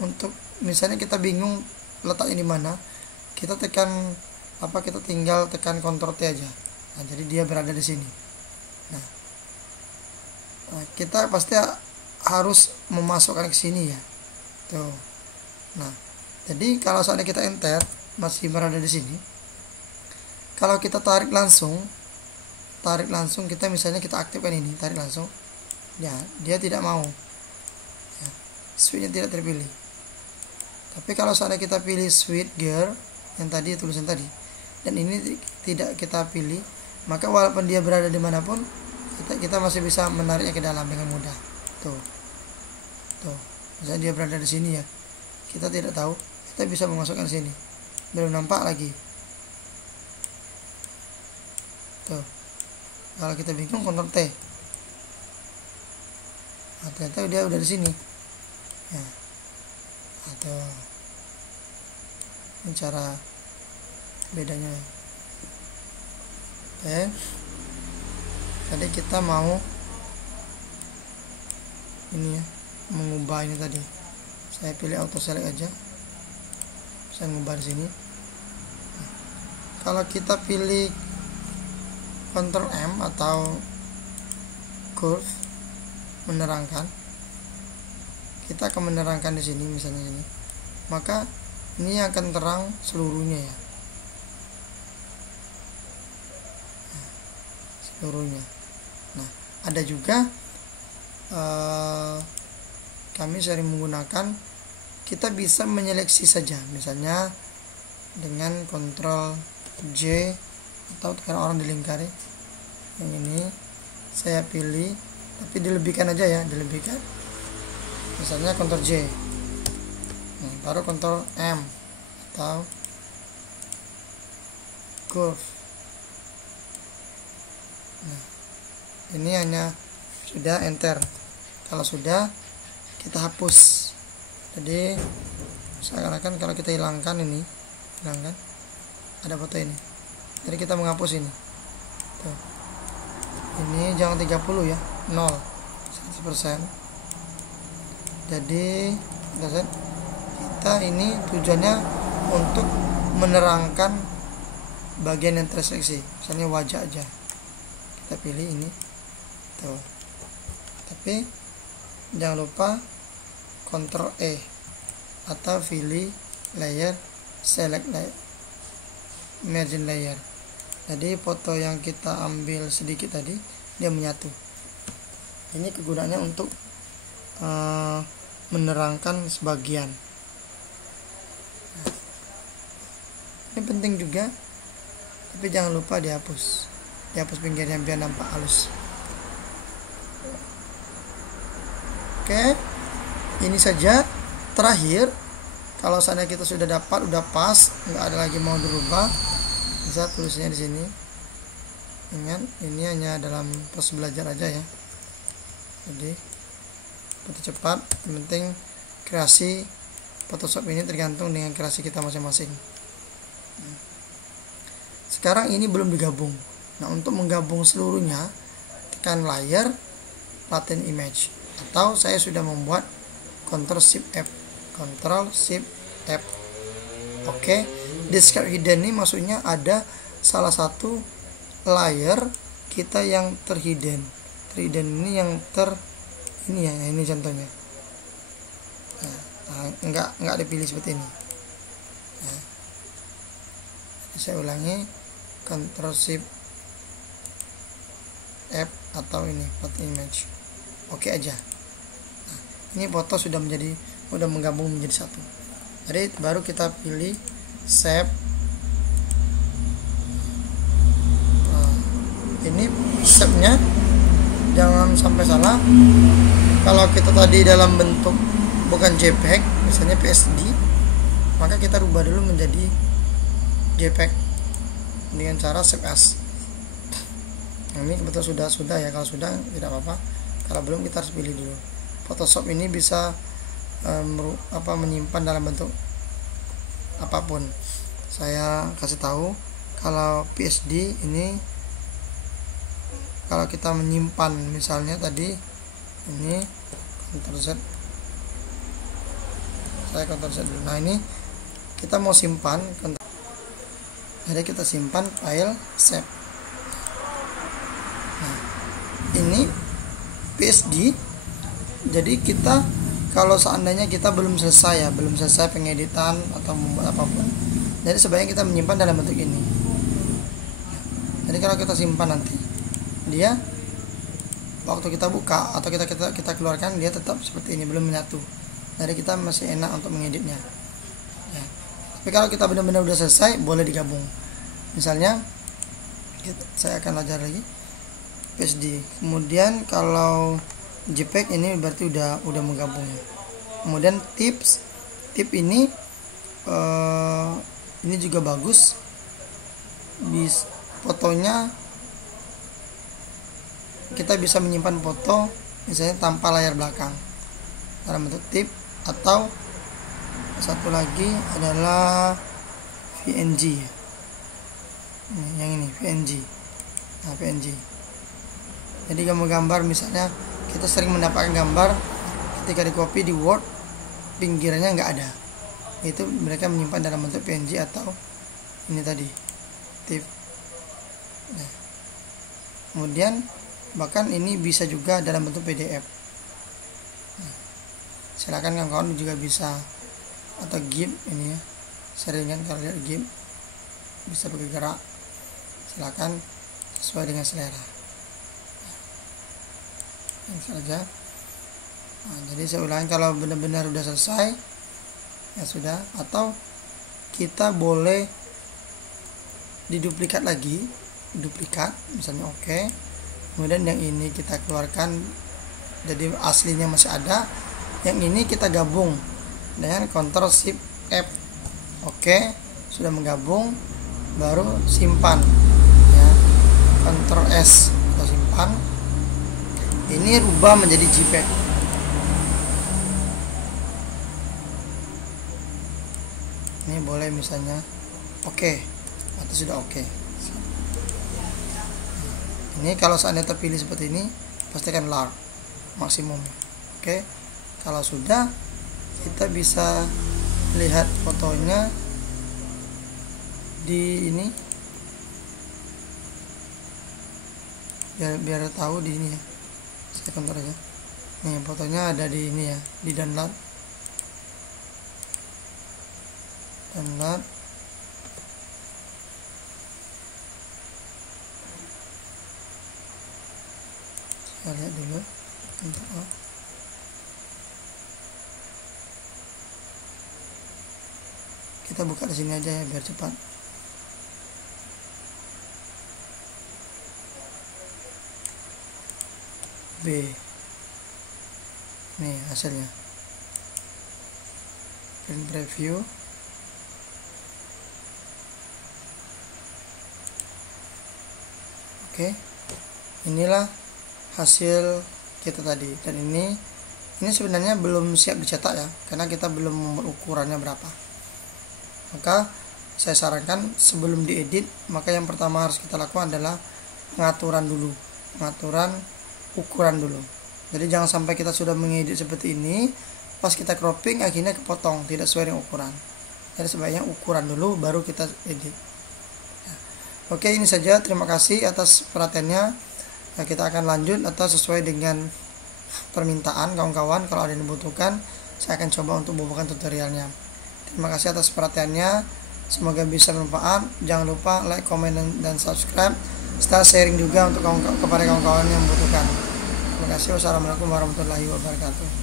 Untuk misalnya kita bingung letaknya di mana, kita tekan kita tinggal tekan Ctrl T aja. Nah, jadi dia berada di sini. Nah, kita pasti harus memasukkan ke sini ya. Tuh. Nah, jadi kalau seandainya kita enter masih berada di sini, kalau kita tarik langsung kita misalnya kita aktifkan ini, tarik langsung, ya dia tidak mau. Ya, switchnya tidak terpilih. Tapi kalau seandainya kita pilih switch gear yang tadi, tulisan tadi, dan ini tidak kita pilih, maka walaupun dia berada dimanapun, kita masih bisa menariknya ke dalam dengan mudah. Tuh, misalnya dia berada di sini ya, kita tidak tahu, kita bisa memasukkan sini. Belum nampak lagi. Tuh, kalau kita bingung Ctrl T. Nah, ternyata dia udah di sini. Ya. Atau ini cara bedanya. Oke. Tadi kita mau ini ya, mengubah ini tadi. Saya pilih auto select aja. Saya mengubah di sini. Nah, kalau kita pilih Ctrl M atau curve menerangkan, kita akan menerangkan di sini misalnya ini, maka ini akan terang seluruhnya ya, seluruhnya. Nah, ada juga kami sering menggunakan, kita bisa menyeleksi saja, misalnya dengan Ctrl J atau tekan orang dilingkari. Yang ini saya pilih, tapi dilebihkan aja ya, dilebihkan. Misalnya Ctrl J, nah, baru Ctrl M atau curve. Nah, ini hanya sudah enter. Kalau sudah, kita hapus. Jadi seakan-akan kalau kita hilangkan ini, hilangkan, ada foto ini. Jadi kita menghapus ini. Tuh. Ini jangan 30 ya, 0, 100%. Jadi kita ini tujuannya untuk menerangkan bagian yang terseleksi, misalnya wajah aja. Kita pilih ini. Tuh. Tapi jangan lupa Ctrl E atau pilih layer, select layer, margin layer. Jadi foto yang kita ambil sedikit tadi dia menyatu. Ini kegunaannya untuk menerangkan sebagian. Ini penting juga, tapi jangan lupa dihapus pinggirnya biar nampak halus. Oke, ini saja. Terakhir, kalau seandainya kita sudah dapat, udah pas, nggak ada lagi mau dirubah, bisa tulisnya di sini. Ingat, ini hanya dalam proses belajar aja ya. Jadi foto cepat, yang penting kreasi Photoshop ini tergantung dengan kreasi kita masing-masing. Sekarang ini belum digabung. Nah, untuk menggabung seluruhnya, tekan layer, paten image, atau saya sudah membuat Ctrl Shift F. Ctrl Shift F. Oke, describe hidden ini maksudnya ada salah satu layer kita yang terhidden. Terhidden ini yang ini ya, ini contohnya. Nah, enggak dipilih seperti ini. Nah, saya ulangi, Ctrl Shift F atau ini paten image. Oke aja. Nah, ini foto sudah menggabung menjadi satu. Jadi baru kita pilih save. Nah, ini save-nya jangan sampai salah. Kalau kita tadi dalam bentuk bukan JPEG, misalnya PSD, maka kita rubah dulu menjadi JPEG dengan cara save as. Nah, ini kebetulan sudah ya. Kalau sudah tidak apa-apa. Kalau belum, kita harus pilih dulu. Photoshop ini bisa menyimpan dalam bentuk apapun. Saya kasih tahu, kalau PSD ini kalau kita menyimpan, misalnya tadi ini Ctrl Z, saya Ctrl Z dulu. Nah, ini kita mau simpan, jadi kita simpan file save. Nah, ini PSD. Jadi kita kalau seandainya kita belum selesai pengeditan atau membuat apapun, jadi sebaiknya kita menyimpan dalam bentuk ini. Jadi kalau kita simpan nanti, dia waktu kita buka atau kita keluarkan, dia tetap seperti ini, belum menyatu. Jadi kita masih enak untuk mengeditnya ya. Tapi kalau kita benar-benar udah selesai, boleh digabung. Misalnya saya akan ajar lagi PSD. Kemudian kalau JPEG ini berarti udah menggabung. Kemudian tip ini juga bagus. Fotonya kita bisa menyimpan foto misalnya tanpa layar belakang dalam bentuk tip, atau satu lagi adalah PNG. Yang ini PNG. Nah, PNG. Jadi gambar misalnya kita sering mendapatkan gambar ketika di copy di Word pinggirannya nggak ada, itu mereka menyimpan dalam bentuk PNG atau ini tadi tip. Nah, kemudian bahkan ini bisa juga dalam bentuk PDF. Nah, silakan kawan-kawan juga bisa, atau GIF ini ya, sering kan kalau lihat GIF bisa bergerak, silakan sesuai dengan selera. Yang saja. Nah, jadi saya ulangi, kalau benar-benar udah selesai ya sudah, atau kita boleh diduplikat lagi, duplikat misalnya, oke. Kemudian yang ini kita keluarkan, jadi aslinya masih ada. Yang ini kita gabung dengan Ctrl Shift F. Oke, sudah menggabung, baru simpan ya, Ctrl S atau simpan. Ini rubah menjadi JPEG. Ini boleh misalnya oke, atau sudah oke. Ini kalau seandainya terpilih seperti ini, pastikan large maksimum. Oke, kalau sudah, kita bisa lihat fotonya di ini, biar tahu di ini ya. Saya kontrol aja. Nih fotonya ada di ini ya, di download. Saya lihat dulu untuk kita buka di sini aja ya biar cepat. B, nih hasilnya, print preview. Oke, inilah hasil kita tadi. Dan ini sebenarnya belum siap dicetak ya, karena kita belum membuat ukurannya berapa. Maka saya sarankan sebelum diedit, maka yang pertama harus kita lakukan adalah pengaturan dulu, pengaturan ukuran dulu. Jadi jangan sampai kita sudah mengedit seperti ini, pas kita cropping akhirnya kepotong, tidak sesuai dengan ukuran. Jadi sebaiknya ukuran dulu baru kita edit. Oke, ini saja. Terima kasih atas perhatiannya. Nah, kita akan lanjut atau sesuai dengan permintaan kawan-kawan. Kalau ada yang dibutuhkan, saya akan coba untuk membuat tutorialnya. Terima kasih atas perhatiannya. Semoga bisa bermanfaat. Jangan lupa like, komen, dan subscribe. Serta sharing juga untuk kepada kawan-kawan yang membutuhkan. Terima kasih. Wassalamualaikum warahmatullahi wabarakatuh.